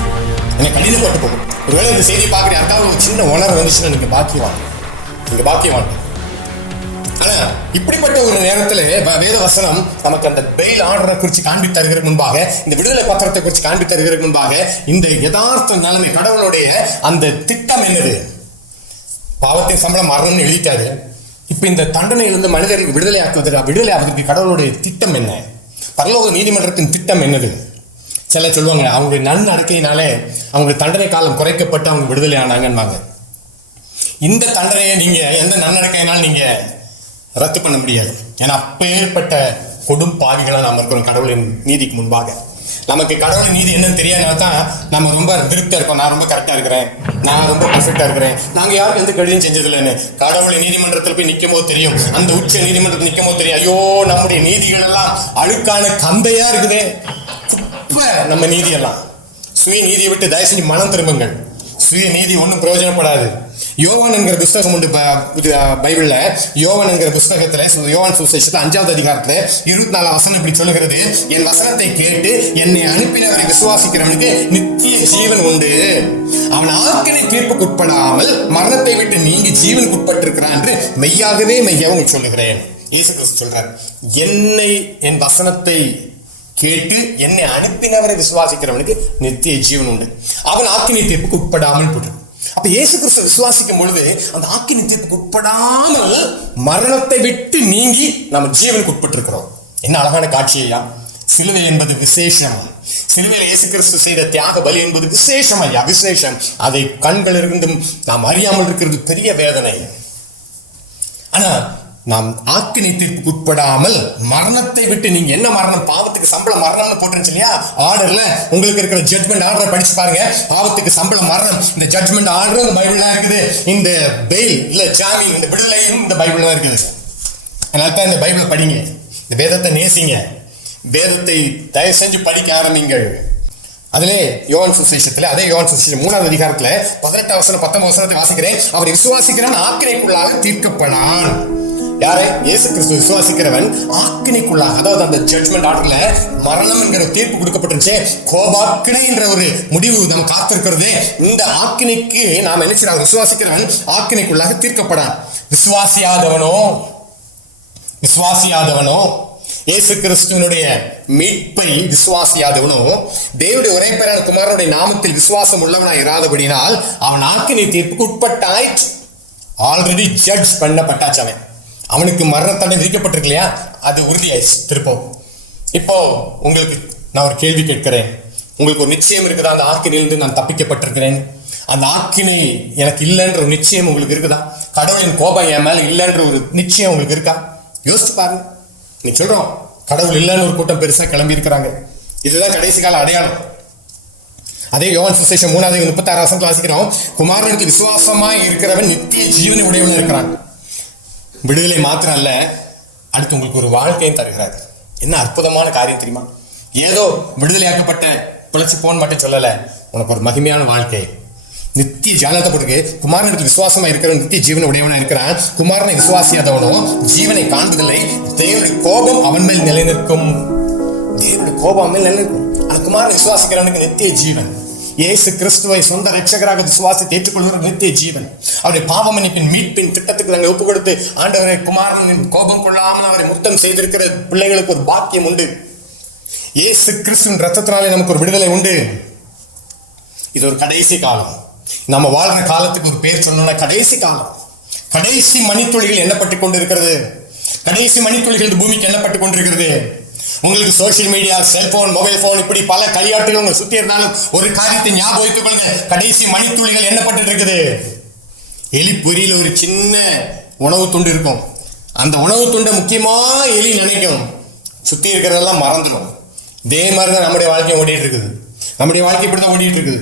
நீங்க கடினப்பட்டு போகும். ஒருவேளை இந்த செய்தி பார்க்குற யாருக்காவது ஒரு சின்ன உணர்வு வந்துச்சுன்னா நீங்க பாக்கியவான். ஆனா இப்படிப்பட்ட ஒரு நேரத்துல வேத வசனம் நமக்கு அந்த பெயில் ஆர்டரை குறித்து காண்பித்து தருகிறதுக்கு முன்பாக, இந்த விடுதலை பத்திரத்தை குறித்து காண்பித்து தருகிறதுக்கு முன்பாக, இந்த யதார்த்த நிலைமை, கடவுளுடைய அந்த திட்டம் என்னது? பாவத்தின் சம்பளம் மரணம்னு எழுதிட்டாரு. இப்ப இந்த தண்டனையிலிருந்து மனிதர்களுக்கு விடுதலை ஆக்குவதற்கு கடவுளுடைய திட்டம் என்ன? பரலோக நீதிமன்றத்தின் திட்டம் என்னது? சில சொல்லுவாங்க அவங்க நன்னடக்கையினாலே அவங்க தண்டனை காலம் குறைக்கப்பட்டு அவங்க விடுதலை ஆனாங்கன்னாங்க. இந்த தண்டனையை நீங்க எந்த நன்னடக்கையினாலும் நீங்க ரத்து பண்ண முடியாது. ஏன்னா அப்பேற்பட்ட கொடும் பாவிகளாக நாம் இருக்கிறோம் கடவுளின் நீதிக்கு முன்பாக. நமக்கு கடவுளின் நீதி என்னன்னு தெரியாதனால தான் நம்ம ரொம்ப திருப்தியா இருக்கோம். நான் ரொம்ப கரெக்டா இருக்கிறேன், நான் ரொம்ப பர்ஃபெக்டா இருக்கிறேன், நாங்க யாரும் எந்த கடிதம் செஞ்சதில்லைன்னு. கடவுளின் நீதிமன்றத்தில் போய் நிற்கும் போது தெரியும், அந்த உச்ச நீதிமன்றத்தில் நிற்கும் போது தெரியும், ஐயோ நம்முடைய நீதிகள் எல்லாம் அழுக்கான கந்தையா இருக்குதே, குப்பை நம்ம நீதியெல்லாம். சுய நீதியை விட்டு தயவு செஞ்சு மனம் திரும்புங்கள். சுய நீதி ஒன்றும் பிரயோஜனப்படாது. யோவான் என்கிற புஸ்தகம் உண்டு பைபிள்ல. யோவான் என்கிற புஸ்தகத்துல, யோவான் சுவிசேஷத்துல 5வது அதிகாரத்துல 24வது வசனம் இப்படி சொல்லுகிறது, என் வசனத்தை கேட்டு என்னை அனுப்பினவரை விசுவாசிக்கிறவனுக்கு நித்திய ஜீவன் உண்டு, அவன் ஆக்கினை தீர்ப்புக்கு உட்படாமல் மரணத்தை விட்டு நீங்கி ஜீவனுக்கு உட்பட்டிருக்கிறான் என்று மெய்யாகவே உங்களுக்கு சொல்லுகிறேன். இயேசு கிறிஸ்து சொல்றார், என் வசனத்தை கேட்டு என்னை அனுப்பினவரை விசுவாசிக்கிறவனுக்கு நித்திய ஜீவன் உண்டு, அவன் ஆக்கினை தீர்ப்புக்கு உட்படாமல் போட்டு. அப்ப இயேசு கிறிஸ்துவை விசுவாசிக்கும் பொழுது அந்த ஆக்கினை தீர்ப்புக்கு உட்படாமல் மரணத்தை விட்டு நீங்கி நம்ம ஜீவனுக்கு உட்பட்டிருக்கிறோம். என்ன அழகான காட்சியா! சிலுவை என்பது விசேஷம். சிலுவையில் இயேசு கிறிஸ்து செய்த தியாக பலி என்பது விசேஷம் ஐயா, விசேஷம். அதை கண்கள் இருந்தும் நாம் அறியாமல் இருக்கிறது பெரிய வேதனை. ஆனா நாம் ஆக்கினை தீர்ப்புக்கு உட்படாமல் மரணத்தை விட்டு, நீங்க என்ன மரணம், பாவத்துக்கு சம்பளம் மரணம்னு போட்டுருச்சு இல்லையா ஆர்டர்ல, உங்களுக்கு இருக்கிற ஜட்மெண்ட் ஆர்டரை படிச்சு பாருங்க. பாவத்துக்கு சம்பளம் மரணம், இந்த ஜட்மெண்ட் ஆர்டர் இந்த பைபிள் தான் இருக்குது. இந்த பெயில் இல்ல ஜாமீன், இந்த விடுதலையும் இந்த பைபிள் தான் இருக்குது. அதனால தான் இந்த பைபிளை படிங்க, இந்த வேதத்தை நேசிங்க, வேதத்தை தயவு செஞ்சு படிக்க ஆரம்பிங்கள். அதிலே யோவான் சுவிசேஷத்துல, அதே யோவான் சுவிசேஷம் 3வது அதிகாரத்துல 18 வசனம் 19 வசனத்தை வாசிக்கிறேன். அவரை விசுவாசிக்கிறவன் ஆக்கினைக்குள்ளாக தீர்க்கப்படான். யாரை? இயேசு கிறிஸ்து விசுவாசிக்கிறவன் ஆக்கினைக்குள்ளாக, அதாவது அந்த ஜட்மெண்ட் ஆர்டர்ல மரணம் என்கிற தீர்ப்பு கொடுக்கப்பட்டுருச்சு, கோபாக்கினை என்ற ஒரு முடிவு நம்ம காத்திருக்கிறது. இந்த ஆக்கினைக்கு நாம் என்ன செய்யறோம்? விசுவாசிக்கிறவன் ஆக்கினைக்குள்ளாக தீர்க்கப்படான். விசுவாசியாதவனோ இயேசு கிறிஸ்துவனுடைய மீட்பை விசுவாசியாதவனோ தேவனுடைய ஒரே பேரான குமாரனுடைய நாமத்தில் விசுவாசம் உள்ளவனாய் இராதபடினால் அவன் ஆக்கினை தீர்ப்புக்கு உட்பட்டாயிற்று. Already judge பண்ணப்பட்டாச்சு. அவனுக்கு மரண தண்டனை விதிக்கப்பட்டிருக்கு இல்லையா, அது உறுதியாயிடுச்சு. திருப்பம் இப்போ உங்களுக்கு நான் ஒரு கேள்வி கேட்கிறேன். உங்களுக்கு ஒரு நிச்சயம் இருக்குதா? அந்த ஆக்கினையிலிருந்து நான் தப்பிக்கப்பட்டிருக்கிறேன், அந்த ஆக்கினை எனக்கு இல்லைன்ற ஒரு நிச்சயம் உங்களுக்கு இருக்குதா? கடவுளின் கோபம் என் மேல இல்லைன்ற ஒரு நிச்சயம் உங்களுக்கு இருக்கா? யோசிச்சு பாருங்க. நீ சொல்றோம் கடவுள் இல்லைன்னு ஒரு கூட்டம் பெருசா கிளம்பி இருக்கிறாங்க. இதுதான் கடைசி கால அடையாளம். அதே யோவான் சுவிசேஷம் 3வது 36 வசனத்துல வாசிக்கிறோம், குமாரனுக்கு விசுவாசமாய் இருக்கிறவன் நித்திய ஜீவனை உடையவன் இருக்கிறான். விடுதலை மாத்திரம் அல்ல, அடுத்து உங்களுக்கு ஒரு வாழ்க்கையும் தருகிறார். என்ன அற்புதமான காரியம் தெரியுமா? ஏதோ விடுதலையாக்கப்பட்ட பிழைச்சி போன் மட்டும் சொல்லல, உனக்கு ஒரு மகிமையான வாழ்க்கை, நித்திய ஜானத்தை போட்டுக்கு. குமாரனுக்கு விசுவாசமா இருக்கிறவன் நித்திய ஜீவனை உடையவனா இருக்கிறான். குமாரனை விசுவாசியாதவனோ ஜீவனை காண்பதில்லை, தேவனுடைய கோபம் அவன் மேல் நிலைநிற்கும். தேவனுடைய கோபம் அவன் மேல் நிலைநிற்கும். அந்த குமாரனை விசுவாசிக்கிறவனுக்கு நித்திய ஜீவன். இயேசு கிறிஸ்துவை சொந்த ரட்சகராக விசுவாசித்து ஏற்றுக்கொள்கிற நித்திய ஜீவன். அவருடைய பாவ மன்னிப்பின் மீட்பின் திட்டத்துக்கு நாங்கள் ஒப்பு கொடுத்து ஆண்டவரை குமாரனின் கோபம் கொள்ளாமல் அவரை முத்தம் செய்திருக்கிற பிள்ளைகளுக்கு ஒரு பாக்கியம் உண்டு. இயேசு கிறிஸ்துவின் ரத்தத்தினாலே நமக்கு ஒரு விடுதலை உண்டு. இது ஒரு கடைசி காலம். நம்ம வாழ்ற காலத்துக்கு ஒரு பேர் சொன்னோம்னா கடைசி காலம். கடைசி மணித்துளிகள் எண்ணப்பட்டு கொண்டிருக்கிறது. கடைசி மணித்துளிகள் இந்த பூமிக்கு எண்ணப்பட்டு கொண்டிருக்கிறது. உங்களுக்கு social media, cellphone, mobile phone, இப்படி பல கையாட்டுகள் உங்க சுத்தி இருந்தாலும் ஒரு காரியத்தை ஞாபகம் வைத்துக் கொள்ளுங்க, கடைசி மணித்துளிகள் எண்ணப்பட்டு இருக்குது. எலிப்பொறியில ஒரு சின்ன உணவு துண்டு இருக்கும். அந்த உணவு துண்டை முக்கியமா எலி நினைக்கும், சுத்தி இருக்கிறதெல்லாம் மறந்துடும். இதே மாதிரிதான் நம்முடைய வாழ்க்கை ஓடிட்டு இருக்குது. நம்முடைய வாழ்க்கை இப்படிதான் ஓடிட்டு இருக்குது.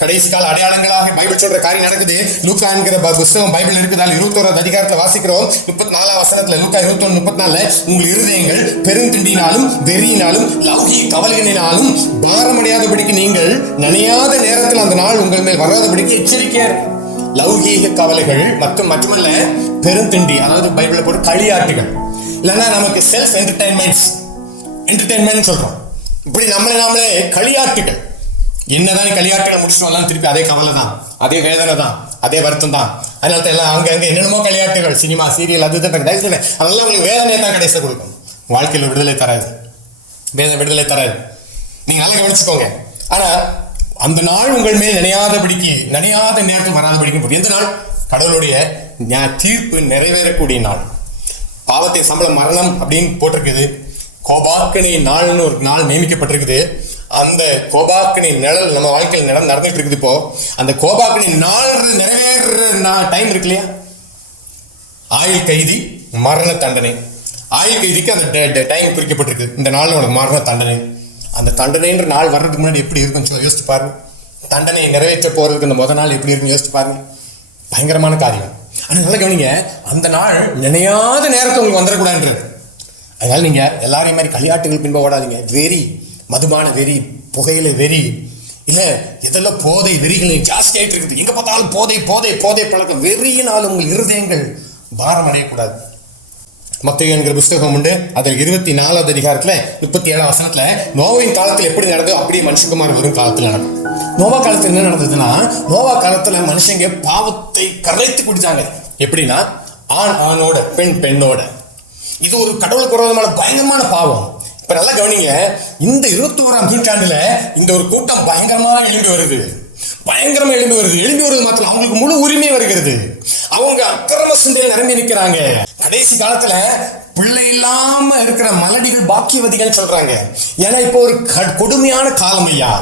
கடைசி கால அடையாளங்களாக பைபிள் சொல்ற காரியம் நடக்குது. லூக்கா என்கிற புஸ்தகம் பைபிள் இருக்குதால் 21வது அதிகாரத்துல வாசிக்கிறோம். 34 வசனத்துல லூக்கா 21:34 உங்கள் இருதயங்கள் பெருந்திண்டினாலும் வெறியினாலும் லௌகீக கவலைகளினாலும் பாரமடையாதபடிக்கு நீங்கள் நனையாத நேரத்தில் அந்த நாள் உங்கள் மேல் வராதபடிக்கு எச்சரிக்கையார். லௌகீக கவலைகள் மட்டுமல்ல, பெருந்திண்டி, அதாவது பைபிள போட்டு களியாட்டுகள், இல்லைன்னா நமக்கு செல்ஃப் என்டர்டைன்மெண்ட் சொல்றோம். இப்படி நாமளே களியாட்டுகள். என்னதான் களியாட்டுகளை முடிச்சுட்டு வரலாம், திருப்பி அதே கவலை தான், அதே வேதனை தான், அதே வருத்தம் தான். அதனால எல்லாம் அங்க என்னென்னமோ களியாட்டுகள், சினிமா, சீரியல், அது தயவு அதெல்லாம் உங்களுக்கு வேதனையை தான் கடைசியில் கொடுக்கும். வாழ்க்கையில் விடுதலை தராது, விடுதலை தராது. நீங்க நல்லா கவனிச்சுக்கோங்க. ஆனா அந்த நாள் உங்கள் மேல் நினையாத நேரத்தில் வராதபடிக்கும். எந்த நாள்? கடவுளுடைய தீர்ப்பு நிறைவேறக்கூடிய நாள். பாவத்தை சம்பளம் மரணம் அப்படின்னு போட்டிருக்குது. கோபாக்கினை நாள்னு ஒரு நாள் நியமிக்கப்பட்டிருக்குது. அந்த கோபாக்கினை நிழல் நம்ம வாழ்க்கையில் நடந்துட்டு இருக்குது. இப்போ அந்த கோபாக்கினை நாள் நிறைவேற டைம் இருக்கு இல்லையா? ஆயுள் கைதி, மரண தண்டனை. ஆயுள் கைதிக்கு அந்த டைம் குறிக்கப்பட்டிருக்கு. இந்த நாள் உனக்கு மரண தண்டனை. அந்த தண்டனைன்ற நாள் வர்றதுக்கு முன்னாடி எப்படி இருக்குன்னு யோசிச்சு பாருங்க. தண்டனை நிறைவேற்ற போறதுக்கு இந்த முதல் நாள் எப்படி இருக்குன்னு யோசிச்சு பாருங்க. பயங்கரமான காரியம். ஆனா நல்லா கவனிங்க, அந்த நாள் நினையாத நேரத்தை உங்களுக்கு வந்துடக்கூடாதுன்றது. அதனால நீங்க எல்லாரையும் மாதிரி களியாட்டுகள் பின்ப ஓடாதீங்க. வெறி, மதுபான வெறி, புகையில வெறி, இல்ல இதெல்லாம் போதை வெறிகள் ஜாஸ்தி ஆயிட்டு இருக்குது. எங்க பார்த்தாலும் போதை போதை போதை பழக்கம். வெறியினால் உங்கள் இருதயங்கள் பாரம் அடையக்கூடாது. மத்தேயு என்கிற புஸ்தகம் உண்டு. அதில் 24வது அதிகாரத்துல 37 வசனத்துல நோவின் காலத்தில் எப்படி நடந்ததோ அப்படியே மனுஷகுமார் வரும் காலத்துல நடக்கும். நோவா காலத்துல என்ன நடந்ததுன்னா, நோவா காலத்துல மனுஷங்க பாவத்தை கரைத்து குடிச்சாங்க. எப்படின்னா, ஆண் ஆணோட, பெண் பெண்ணோட. இது ஒரு கடவுளுக்கு விரோதமான பயங்கரமான பாவம். இப்ப நல்லா கவனிங்க, இந்த 21ஆம் நூற்றாண்டுல இந்த ஒரு கூட்டம் பயங்கரமா எழும்பி வருது. எழும்பி வருது மாத்திரம் அவங்களுக்கு முழு உரிமை வருகிறது. அவங்க அக்கிரம சிந்தையில் நிரம்பி நிற்கிறாங்க. கடைசி காலத்துல பிள்ளை இல்லாம இருக்கிற மலடிகள் பாக்கியவதிகள் சொல்றாங்க. ஏன்னா இப்போ ஒரு கொடுமையான காலம் ஐயா.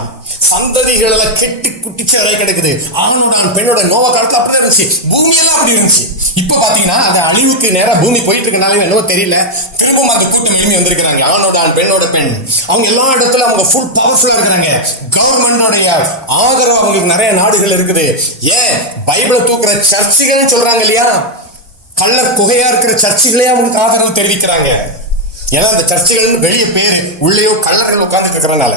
சந்ததிகள் எல்லாம் கெட்டு குட்டிச்சு அடைய கிடக்குது. ஆணோட பெண்ணோட நோவா காலத்துல அப்படிதான் இருந்துச்சு. பூமி எல்லாம் அப்படி இருந்துச்சு. இப்ப பாத்தீங்கன்னா அந்த அழிவுக்கு நேரம் பூமி போயிட்டு இருக்கனால என்னவோ தெரியல, திரும்பவும் அந்த கூட்டம் எழுப்பி வந்திருக்கிறாங்க. ஆணோட பெண்ணோட பெண் அவங்க எல்லா இடத்துல அவங்க ஃபுல் பவர்ஃபுல்லா இருக்கிறாங்க. கவர்மெண்டோடைய ஆதரவு அவங்களுக்கு நிறைய நாடுகள் இருக்குது. ஏன் பைபிளை தூக்குற சர்ச்சுகள் சொல்றாங்க இல்லையா, கள்ள குகையா இருக்கிற சர்ச்சுகளே அவங்களுக்கு ஆதரவு தெரிவிக்கிறாங்க. ஏன்னா அந்த சர்ச்சுகள் வெளியே பேரு, உள்ளேயோ கள்ளர்கள் உட்கார்ந்துட்டு இருக்கிறனால.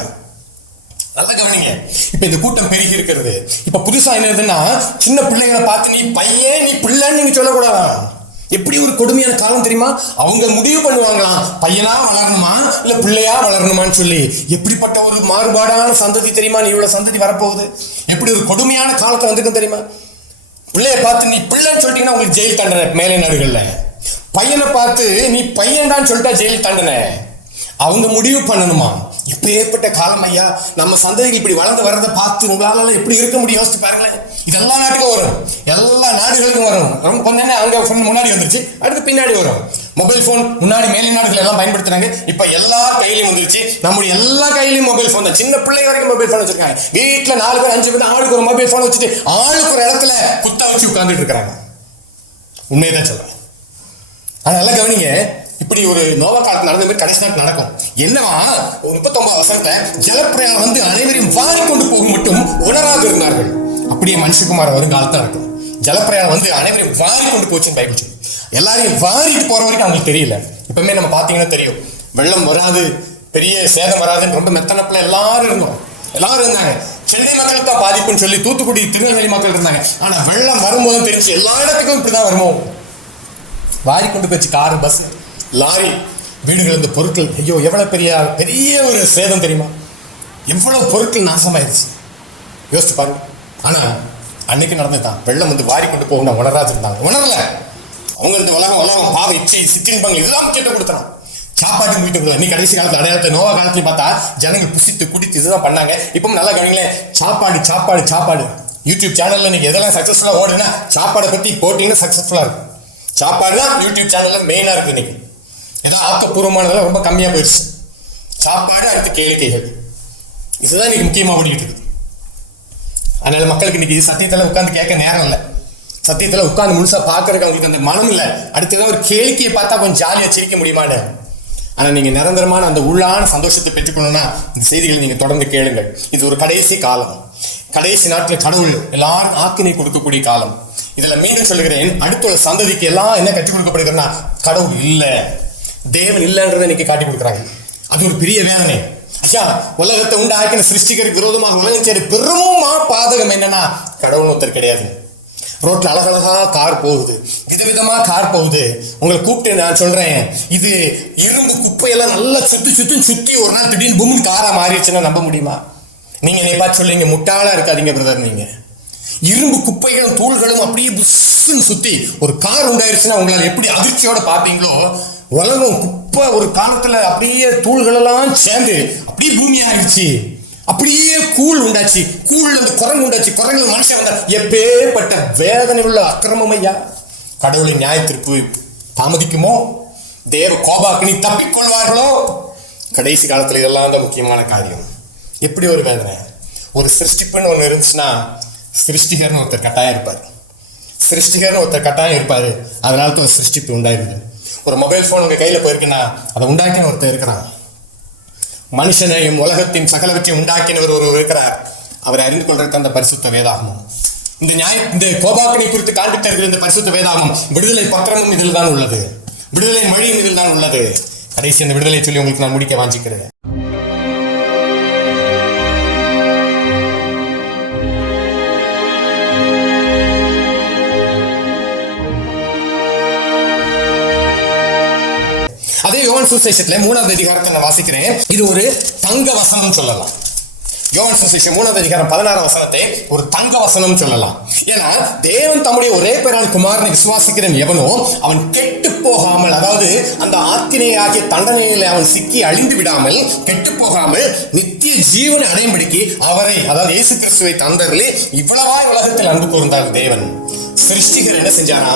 நல்ல கவனிங்க, இப்ப இந்த கூட்டம் பெருகி இருக்கிறது. இப்ப புதுசா என்னதுன்னா, சின்ன பிள்ளைகளை பார்த்து நீ பையன் நீ பிள்ளைன்னு நீங்க சொல்லக்கூடாதா. எப்படி ஒரு கொடுமையான காலம் தெரியுமா? அவங்க முடிவு பண்ணுவாங்களாம், பையனா வளரணுமா இல்ல பிள்ளையா வளரணுமான்னு சொல்லி. எப்படிப்பட்ட ஒரு மாறுபாடான சந்ததி தெரியுமா? நீ இவ்வளவு சந்ததி வரப்போகுது. எப்படி ஒரு கொடுமையான காலத்தை வந்துருக்கும் தெரியுமா? பிள்ளைய பார்த்து நீ பிள்ளைன்னு சொல்லிட்டீங்கன்னா உங்களுக்கு ஜெயில் தண்டனை மேலை நாடுகள்ல. பையனை பார்த்து நீ பையன்டான்னு சொல்லிட்டா ஜெயில் தண்டனை. அவங்க முடிவு பண்ணணுமா? இப்ப ஏற்பட்ட காலம் ஐயா. நம்ம சந்ததிகள் இப்படி வளர்ந்து வர்றதை பார்த்து உங்களால எப்படி இருக்க முடியும்? யோசிச்சு பாருங்களேன். இது எல்லா நாட்டுக்கும் வரும், எல்லா நாடுகளுக்கும் வரும். ரொம்ப கொஞ்சம் அங்க முன்னாடி வந்துருச்சு, அடுத்து பின்னாடி வரும். மொபைல் போன் முன்னாடி மேலை நாடுகள் எல்லாம் பயன்படுத்துறாங்க. இப்ப எல்லா கையிலையும் வந்துருச்சு. நம்முடைய எல்லா கையிலையும் மொபைல் போன் தான். சின்ன பிள்ளை வரைக்கும் மொபைல் போன் வச்சிருக்காங்க. வீட்டுல 4 பேர் 5 பேர் ஆளுக்கு ஒரு மொபைல் போன் வச்சுட்டு ஆளுக்கு ஒரு இடத்துல குத்தா வச்சு உட்கார்ந்துட்டு இருக்கிறாங்க. உண்மையதான் சொல்றேன். ஆனா நல்லா கவனிங்க, இப்படி ஒரு நோவா காலத்து நடந்த மாதிரி கடைசி நாட்டு நடக்கும். என்னவா 39 வருஷத்தை ஜலப்பிரயாணம் வந்து அனைவரையும் வாரி கொண்டு போகும் மட்டும் உணராது இருந்தார்கள். அப்படியே மனுஷகுமார வருங்காலத்தான் இருக்கும். ஜலப்பிரயாணம் வந்து அனைவரையும் வாரி கொண்டு போச்சுன்னு பைபிள் சொல்லி. எல்லாரையும் வாரிட்டு போற வரைக்கும் அவங்களுக்கு தெரியல. இப்பவுமே நம்ம பாத்தீங்கன்னா தெரியும், வெள்ளம் வராது, பெரிய சேதம் வராதுன்னு ரொம்ப மெத்தனப்புல எல்லாரும் இருந்தாங்க. சென்னை மக்களுக்கு தான் பாதிப்புன்னு சொல்லி தூத்துக்குடி திருநெல்வேலி மக்கள் இருந்தாங்க. ஆனா வெள்ளம் வரும்போது தெரிஞ்சு எல்லா இடத்துக்கும் இப்படிதான் வருமோ. வாரி கொண்டு போச்சு காரு, பஸ், லாரி, வீடுகள், இந்த பொருட்கள். ஐயோ எவ்வளவு பெரிய ஒரு சேதம் தெரியுமா? எவ்வளவு பொருட்கள் நாசமாயிருச்சு யோசிச்சு பாருங்க. ஆனா அன்னைக்கு நடந்துதான் வெள்ளம் வந்து வாரி கொண்டு போகணும் உணராது இருந்தாங்க. உணரல அவங்க. இந்த உலகம் பாவ இச்சை சிற்றின்பங்கள் இதெல்லாம் கேட்டு கொடுத்துறான். சாப்பாட்டு முடித்து கொடுத்தா. நீ கடைசி காலத்து அடையாளத்தை நோவா காலத்தையும் பார்த்தா ஜனங்கள் புசித்து குடித்து இதுதான் பண்ணாங்க. இப்பவும் நல்லா கவனிங்களேன், சாப்பாடு யூடியூப் சேனல்ல நீங்க எதெல்லாம் சக்சஸ்ஃபுல்லா ஓடுனா சாப்பாடை பத்தி போட்டீங்கன்னா சக்சஸ்ஃபுல்லா இருக்கும். சாப்பாடு தான் யூடியூப் சேனல்ல மெயினா இருக்கு. இன்னைக்கு ஏதாவது ஆக்கப்பூர்வமானதெல்லாம் ரொம்ப கம்மியா போயிடுச்சு. சாப்பாடு, அடுத்து கேளிக்கைகள், இதுதான் இன்னைக்கு முக்கியமா ஓடிக்கிட்டு இருக்கு. அதனால மக்களுக்கு இன்னைக்கு சத்தியத்துல உட்காந்து கேட்க நேரம் இல்லை. சத்தியத்துல உட்காந்து முழுசா பாக்குறதுக்கு அவங்களுக்கு அந்த மனம் இல்லை. அடுத்ததான் ஒரு கேளிக்கையை பார்த்தா கொஞ்சம் ஜாலியா சிரிக்க முடியுமான்னு. ஆனா நீங்க நிரந்தரமான அந்த உள்ளான சந்தோஷத்தை பெற்றுக்கணும்னா இந்த செய்திகளை நீங்க தொடர்ந்து கேளுங்கள். இது ஒரு கடைசி காலம். கடைசி நாட்டில் கடவுள் எல்லாரும் ஆக்கினை கொடுக்கக்கூடிய காலம். இதுல மீண்டும் சொல்லுகிறேன், அடுத்த சந்ததிக்கு எல்லாம் என்ன கற்றுக் கொடுக்கப்படுகிறதுனா கடவுள் இல்ல, தேவன் இல்லைன்றதை இன்னைக்கு காட்டி கொடுக்குறாங்க. அது ஒரு பெரிய வேதனை ஐயா. உலகத்தை உண்டாக்கின சிருஷ்டிகருக்கு விரோதமாக உலகம் சரி பெருமா பாதகம் என்னன்னா கடவுள் ஒருத்தர் கிடையாது. ரோட்ல அழகழகா கார் போகுது, விதவிதமா கார் போகுது. உங்களை கூப்பிட்டு நான் சொல்றேன், இது இரும்பு குப்பையெல்லாம் நல்லா சுத்தி ஒரு நாள் திடீர்னு பூமி காரா மாறிடுச்சுன்னா நம்ப முடியுமா? நீங்க என்னை பார்த்து சொல்லுங்க, முட்டாளா இருக்காதீங்க பிரதர். நீங்க இரும்பு குப்பைகளும் தூள்களும் அப்படியே புஷ்ன்னு சுத்தி ஒரு கார் உண்டாயிருச்சுன்னா உங்களால் எப்படி அதிர்ச்சியோட பார்ப்பீங்களோ, உலகம் குப்பை ஒரு காலத்துல அப்படியே தூள்கள் எல்லாம் சேர்ந்து அப்படியே பூமி ஆயிடுச்சு. அப்படியே கூழ் உண்டாச்சு, கூழ்ல இருந்து குரங்கு உண்டாச்சு, குரங்கு மனுஷன் வந்தா. எப்பேற்பட்ட வேதனை உள்ள அக்கிரமம் ஐயா. கடவுளின் நியாய தீர்ப்பு தாமதிக்குமோ? தேவ கோபாக்கினி தப்பிக்கொள்வார்களோ? கடைசி காலத்துல இதெல்லாம் தான் முக்கியமான காரியம். எப்படி ஒரு வேதனை. ஒரு சிருஷ்டிப்புன்னு ஒண்ணு இருந்துச்சுன்னா சிருஷ்டிகர்னு ஒருத்தர் கட்டாயம் இருப்பாரு. அதனால தான் சிருஷ்டிப்பு உண்டாயிருது. ஒரு மொபைல் போன் உங்க கையில போயிருக்குன்னா அதை உண்டாக்கின ஒருத்தர் இருக்கிறான். மனுஷனையும் உலகத்தின் சகலவற்றையும் உண்டாக்கினவர் ஒருவர் இருக்கிறார். அவரை அறிந்து கொள்றதுக்கு அந்த பரிசுத்த வேதாகமம், இந்த கோபாக்கினை குறித்து காண்பித்து இருக்கிற இந்த பரிசுத்த வேதாகமம், விடுதலை பத்திரமும் இதில் தான் உள்ளது, விடுதலை மொழியும் இதில் தான் உள்ளது. கடைசி அந்த விடுதலை சொல்லி உங்களுக்கு நான் முடிக்க வாஞ்சிக்கிறேன். அதே யோவான் சுவிசேஷத்துல 3ஆவது அதிகாரத்தை நான் வாசிக்கிறேன். இது ஒரு தங்க வசனம் சொல்லலாம். யோவான் சுவிசேஷம் 3:16 ஒரு தங்க வசனம் சொல்லலாம். ஏன்னா தேவன் தம்முடைய ஒரே பேரான குமாரனை விசுவாசிக்கிறவன் எவனோ அவன் கெட்டு போகாமல், அதாவது அந்த ஆக்கினை ஆகிய தண்டனையில அவன் சிக்கி அழிந்து விடாமல், கெட்டு போகாமல் நித்திய ஜீவனை அடையும்படிக்கு அவரை, அதாவது இயேசு கிறிஸ்துவை தந்ததிலே இவ்வளவாய் உலகத்தில் அன்பு கூர்ந்தார் தேவன். சிருஷ்டிகர் என்ன செஞ்சானா,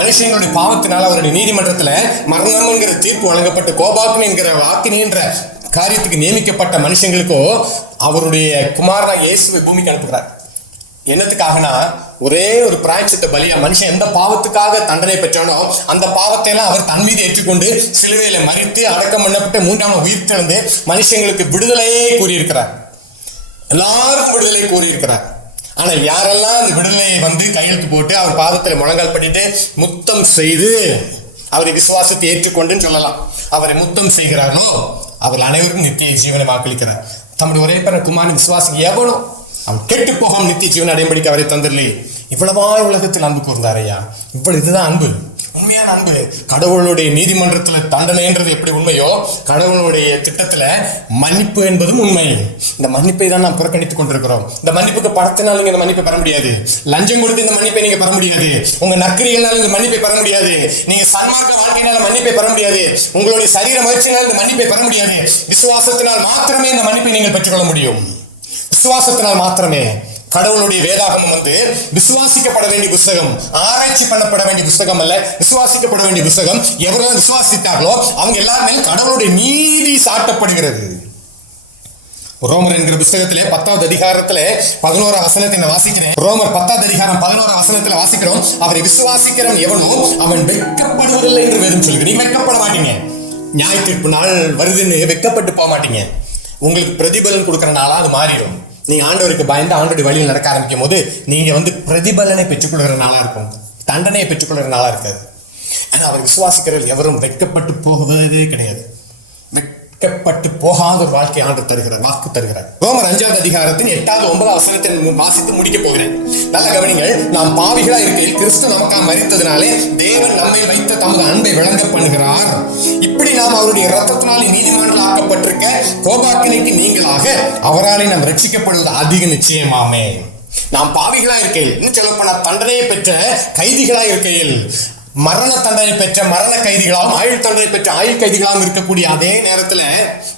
மனுஷங்களுடைய பாவத்தினால் அவருடைய நீதிமன்றத்துல மரணம் என்கிற தீர்ப்பு வழங்கப்பட்டு கோபாக்கினை என்கிற ஆக்கினைன்ற காரியத்துக்கு நியமிக்கப்பட்ட மனுஷங்களுக்கோ அவருடைய குமாரனா இயேசுவை பூமிக்கு அனுப்புகிறார். என்னத்துக்காகனா, ஒரே ஒரு பிராயச்சித்த பலியா மனுஷன் எந்த பாவத்துக்காக தண்டனை பெற்றானோ அந்த பாவத்தை எல்லாம் அவர் தன் மீது ஏற்றுக்கொண்டு சிலுவையில மரித்து அடக்கம் பண்ணப்பட்டு 3ஆம் நாள் உயிர் தெழுந்து மனுஷங்களுக்கு விடுதலையே கூறியிருக்கிறார். எல்லாருக்கும் விடுதலை கூறியிருக்கிறார். ஆனா யாரெல்லாம் அந்த விடுதலையை கையெழுத்து போட்டு அவர் பாதத்துல முழங்கால் பண்ணிட்டு முத்தம் செய்து அவரை விசுவாசத்தை ஏற்றுக்கொண்டுன்னு சொல்லலாம், அவரை முத்தம் செய்கிறார்களோ அவர்கள் அனைவருக்கும் நித்திய ஜீவனை வாக்களிக்கிறார். தம்முடைய ஒரே பேர குமாரன் விசுவாசி எவனோ அவன் கெட்டு போகாம நித்திய ஜீவனை அடையும்படிக்கு அவரை தந்திரலே இவ்வளவாய் உலகத்தில் அன்பு கூர்ந்தார் ஐயா. இதுதான் அன்பு, உண்மையான அன்பு. கடவுளுடைய நீதிமன்றத்துல தண்டனைன்றது எப்படி உண்மையோ, கடவுளுடைய திட்டத்துல மன்னிப்பு என்பதும் உண்மை. இந்த மன்னிப்பை தான் நாம் புறக்கணித்துக் கொண்டிருக்கிறோம். இந்த மன்னிப்புக்கு படத்தினால் நீங்க இந்த மன்னிப்பை பெற முடியாது, லஞ்சம் கொடுத்து இந்த மன்னிப்பை நீங்க பெற முடியாது, உங்க நற்கிரிகளால் இந்த மன்னிப்பை பெற முடியாது, நீங்க சன்மார்க்க வாழ்க்கையினால மன்னிப்பை பெற முடியாது, உங்களுடைய சரீர முயற்சியினால் இந்த மன்னிப்பை பெற முடியாது. விசுவாசத்தினால் மாத்திரமே இந்த மன்னிப்பை நீங்கள் பெற்றுக்கொள்ள முடியும். விசுவாசத்தினால் மாத்திரமே. கடவுளுடைய வேதாகமம் விசுவாசிக்கப்பட வேண்டிய புஸ்தகம், ஆராய்ச்சி பண்ணப்பட வேண்டிய புஸ்தகம் அல்ல, விசுவாசிக்கப்பட வேண்டிய புஸ்தகம். எவரெல்லாம் விசுவாசித்தார்களோ அவங்க எல்லாருமே கடவுளுடைய நீதி சாட்டப்படுகிறது. ரோமர் என்கிற புஸ்தகத்திலே 10வது அதிகாரத்திலே 11ஆம் வசனத்தை நான் வாசிக்கிறேன். ரோமர் 10வது அதிகாரம் 11ஆம் வசனத்துல வாசிக்கிறோம், அவரை விசுவாசிக்கிறவன் எவனோ அவன் வெட்கப்படுவதில்லை என்று வேதம் சொல்லுங்க. நீங்க வெட்கப்பட மாட்டீங்க. நியாய தீர்ப்பு நாள் வருதுன்னு வெட்கப்பட்டு போக மாட்டீங்க. உங்களுக்கு பிரதிபலன் கொடுக்கிற நாளா அது மாறிடும். நீங்க ஆண்டவருக்கு பயந்து ஆண்டோடைய வழியில் நடக்க ஆரம்பிக்கும் போது நீங்க பிரதிபலனை பெற்றுக்கொள்கிற நாளா இருக்கும், தண்டனையை பெற்றுக்கொள்கிற நாளா இருக்காது. ஆனா அவர் விசுவாசிக்கிறவர்கள் எவரும் வெட்கப்பட்டு போவதே கிடையாது. வெட்கப்பட்டு போகாத ஒரு வாழ்க்கை ஆண்டு தருகிறார், வாக்கு தருகிறார். ரோமர் 5வது அதிகாரத்தின் 8வது 9வது வசனத்தை வாசித்து முடிக்க போகிறேன். நல்ல கவனிங்கள். நாம் பாவிகளா இருக்கையில் கிறிஸ்து நமக்காக மரித்ததினாலே தேவன் நம்மை வைத்த தமது அன்பை விளங்க பண்ணுகிறார். இப்படி நாம் அவருடைய இரத்தத்தினாலே நீதிமான்கள் ஆக்கப்பட்டிருக்க கோபாக்கினைக்கு நீங்களாக அவராலே நாம் ரட்சிக்கப்படுவது அதிக நிச்சயமாமே. நாம் பாவிகளா இருக்கையில், இன்னும் சொல்ல போனா தண்டனையை பெற்ற கைதிகளா இருக்கையில், மரண தண்டனை பெற்ற மரண கைதிகளாகவும் ஆயுள் தண்டனை பெற்ற ஆயுள் கைதிகளாகவும் இருக்கக்கூடிய அதே நேரத்துல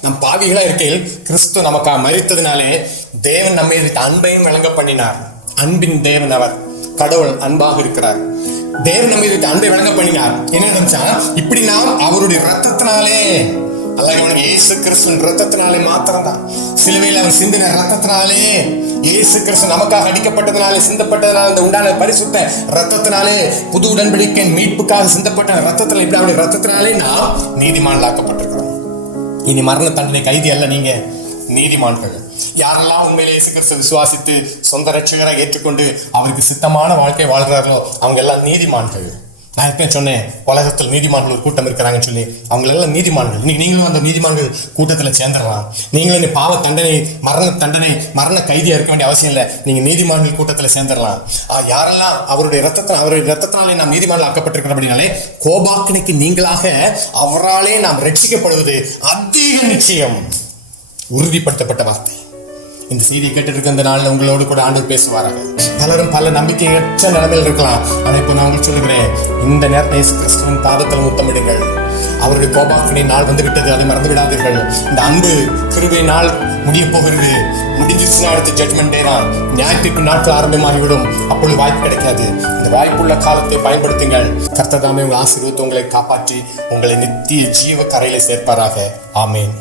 நம் பாவிகளா இருக்கையில் கிறிஸ்து நமக்காக மரித்ததினாலே தேவன் நம்மை அன்பையும் விளங்க பண்ணினார். அன்பின் தேவன் அவர், கடவுள் அன்பாக இருக்கிறார். தேவன் நம்மை அன்பை விளங்க பண்ணினார். என்ன நினைச்சா, இப்படி நாம் அவருடைய ரத்தத்தினாலே, அல்ல இயேசு கிறிஸ்துவின் ரத்தத்தினாலே மாத்திரம்தான், சிலுவையில் அவர் சிந்தின ரத்தத்தினாலே, இயேசு கிறிஸ்து நமக்காக அடிக்கப்பட்டதுனாலே சிந்தப்பட்டதுனால இந்த உண்டான பரிசுத்த ரத்தத்தினாலே, புது உடன்படிக்கை மீட்புக்காக சிந்தப்பட்ட ரத்தத்தினால, இப்படி அவருடைய ரத்தத்தினாலே நாம் நீதிமான்களாக்கப்பட்டிருக்கிறோம். இனி மரண தண்டனை கைதி அல்ல, நீங்க நீதிமான்கள். யாரெல்லாம் உண்மையிலே இயேசு கிறிஸ்து விசுவாசித்து சொந்த ரட்சகராக ஏற்றுக்கொண்டு அவருக்கு சித்தமான வாழ்க்கை வாழ்கிறார்களோ அவங்க எல்லாம் நீதிமான்கள். நான் எப்பயும் சொன்னேன், உலகத்தில் நீதிமான்கள் கூட்டம் இருக்கிறாங்கன்னு சொல்லி. அவங்க எல்லாம் நீதிமான்கள். இன்னைக்கு நீங்களும் அந்த நீதிமான்கள் கூட்டத்தில் சேர்ந்துடலாம். நீங்களும் பாவ தண்டனை, மரண தண்டனை, மரண கைதியா இருக்க வேண்டிய அவசியம் இல்லை. நீங்க நீதிமான்கள் கூட்டத்தில் சேர்ந்துடலாம். யாரெல்லாம் அவருடைய ரத்தத்தினாலே நாம் நீதிமான்கள் ஆக்கப்பட்டிருக்கிறபடினாலே கோபாக்கினைக்கு நீங்களாக அவராலே நாம் ரட்சிக்கப்படுவது அதிக நிச்சயம். உறுதிப்படுத்தப்பட்ட வார்த்தை. இந்த செய்தியை கேட்டிருக்க இந்த நாளில் உங்களோடு கூட ஆண்டவர் பேசுவாராக. பலரும் பல நம்பிக்கையற்ற நிலைமையில் இருக்கலாம். ஆனால் இப்போ நான் உங்களுக்கு சொல்லுகிறேன், இந்த நேரத்தை இயேசு கிறிஸ்துவின் பாதத்தில் முத்தமிடுங்கள். அவருடைய கோபாக்கினை நாள் வந்து விட்டது, அதை மறந்து விடாதீர்கள். இந்த அன்பு கிருபை நாள் முடிய போகிறது. முடிஞ்சிருச்சுன்னா அடுத்த ஜட்மெண்ட் டே தான், ஞாயிற்றுக்கு நாட்கள் ஆரம்பமாகிவிடும். அப்பொழுது வாய்ப்பு கிடைக்காது. இந்த வாய்ப்புள்ள காலத்தை பயன்படுத்துங்கள். கர்த்தர் தாமே உங்கள் ஆசீர்வாதத்தை உங்களை காப்பாற்றி உங்களை நித்திய ஜீவ கரையில சேர்ப்பாராக. ஆமேன்.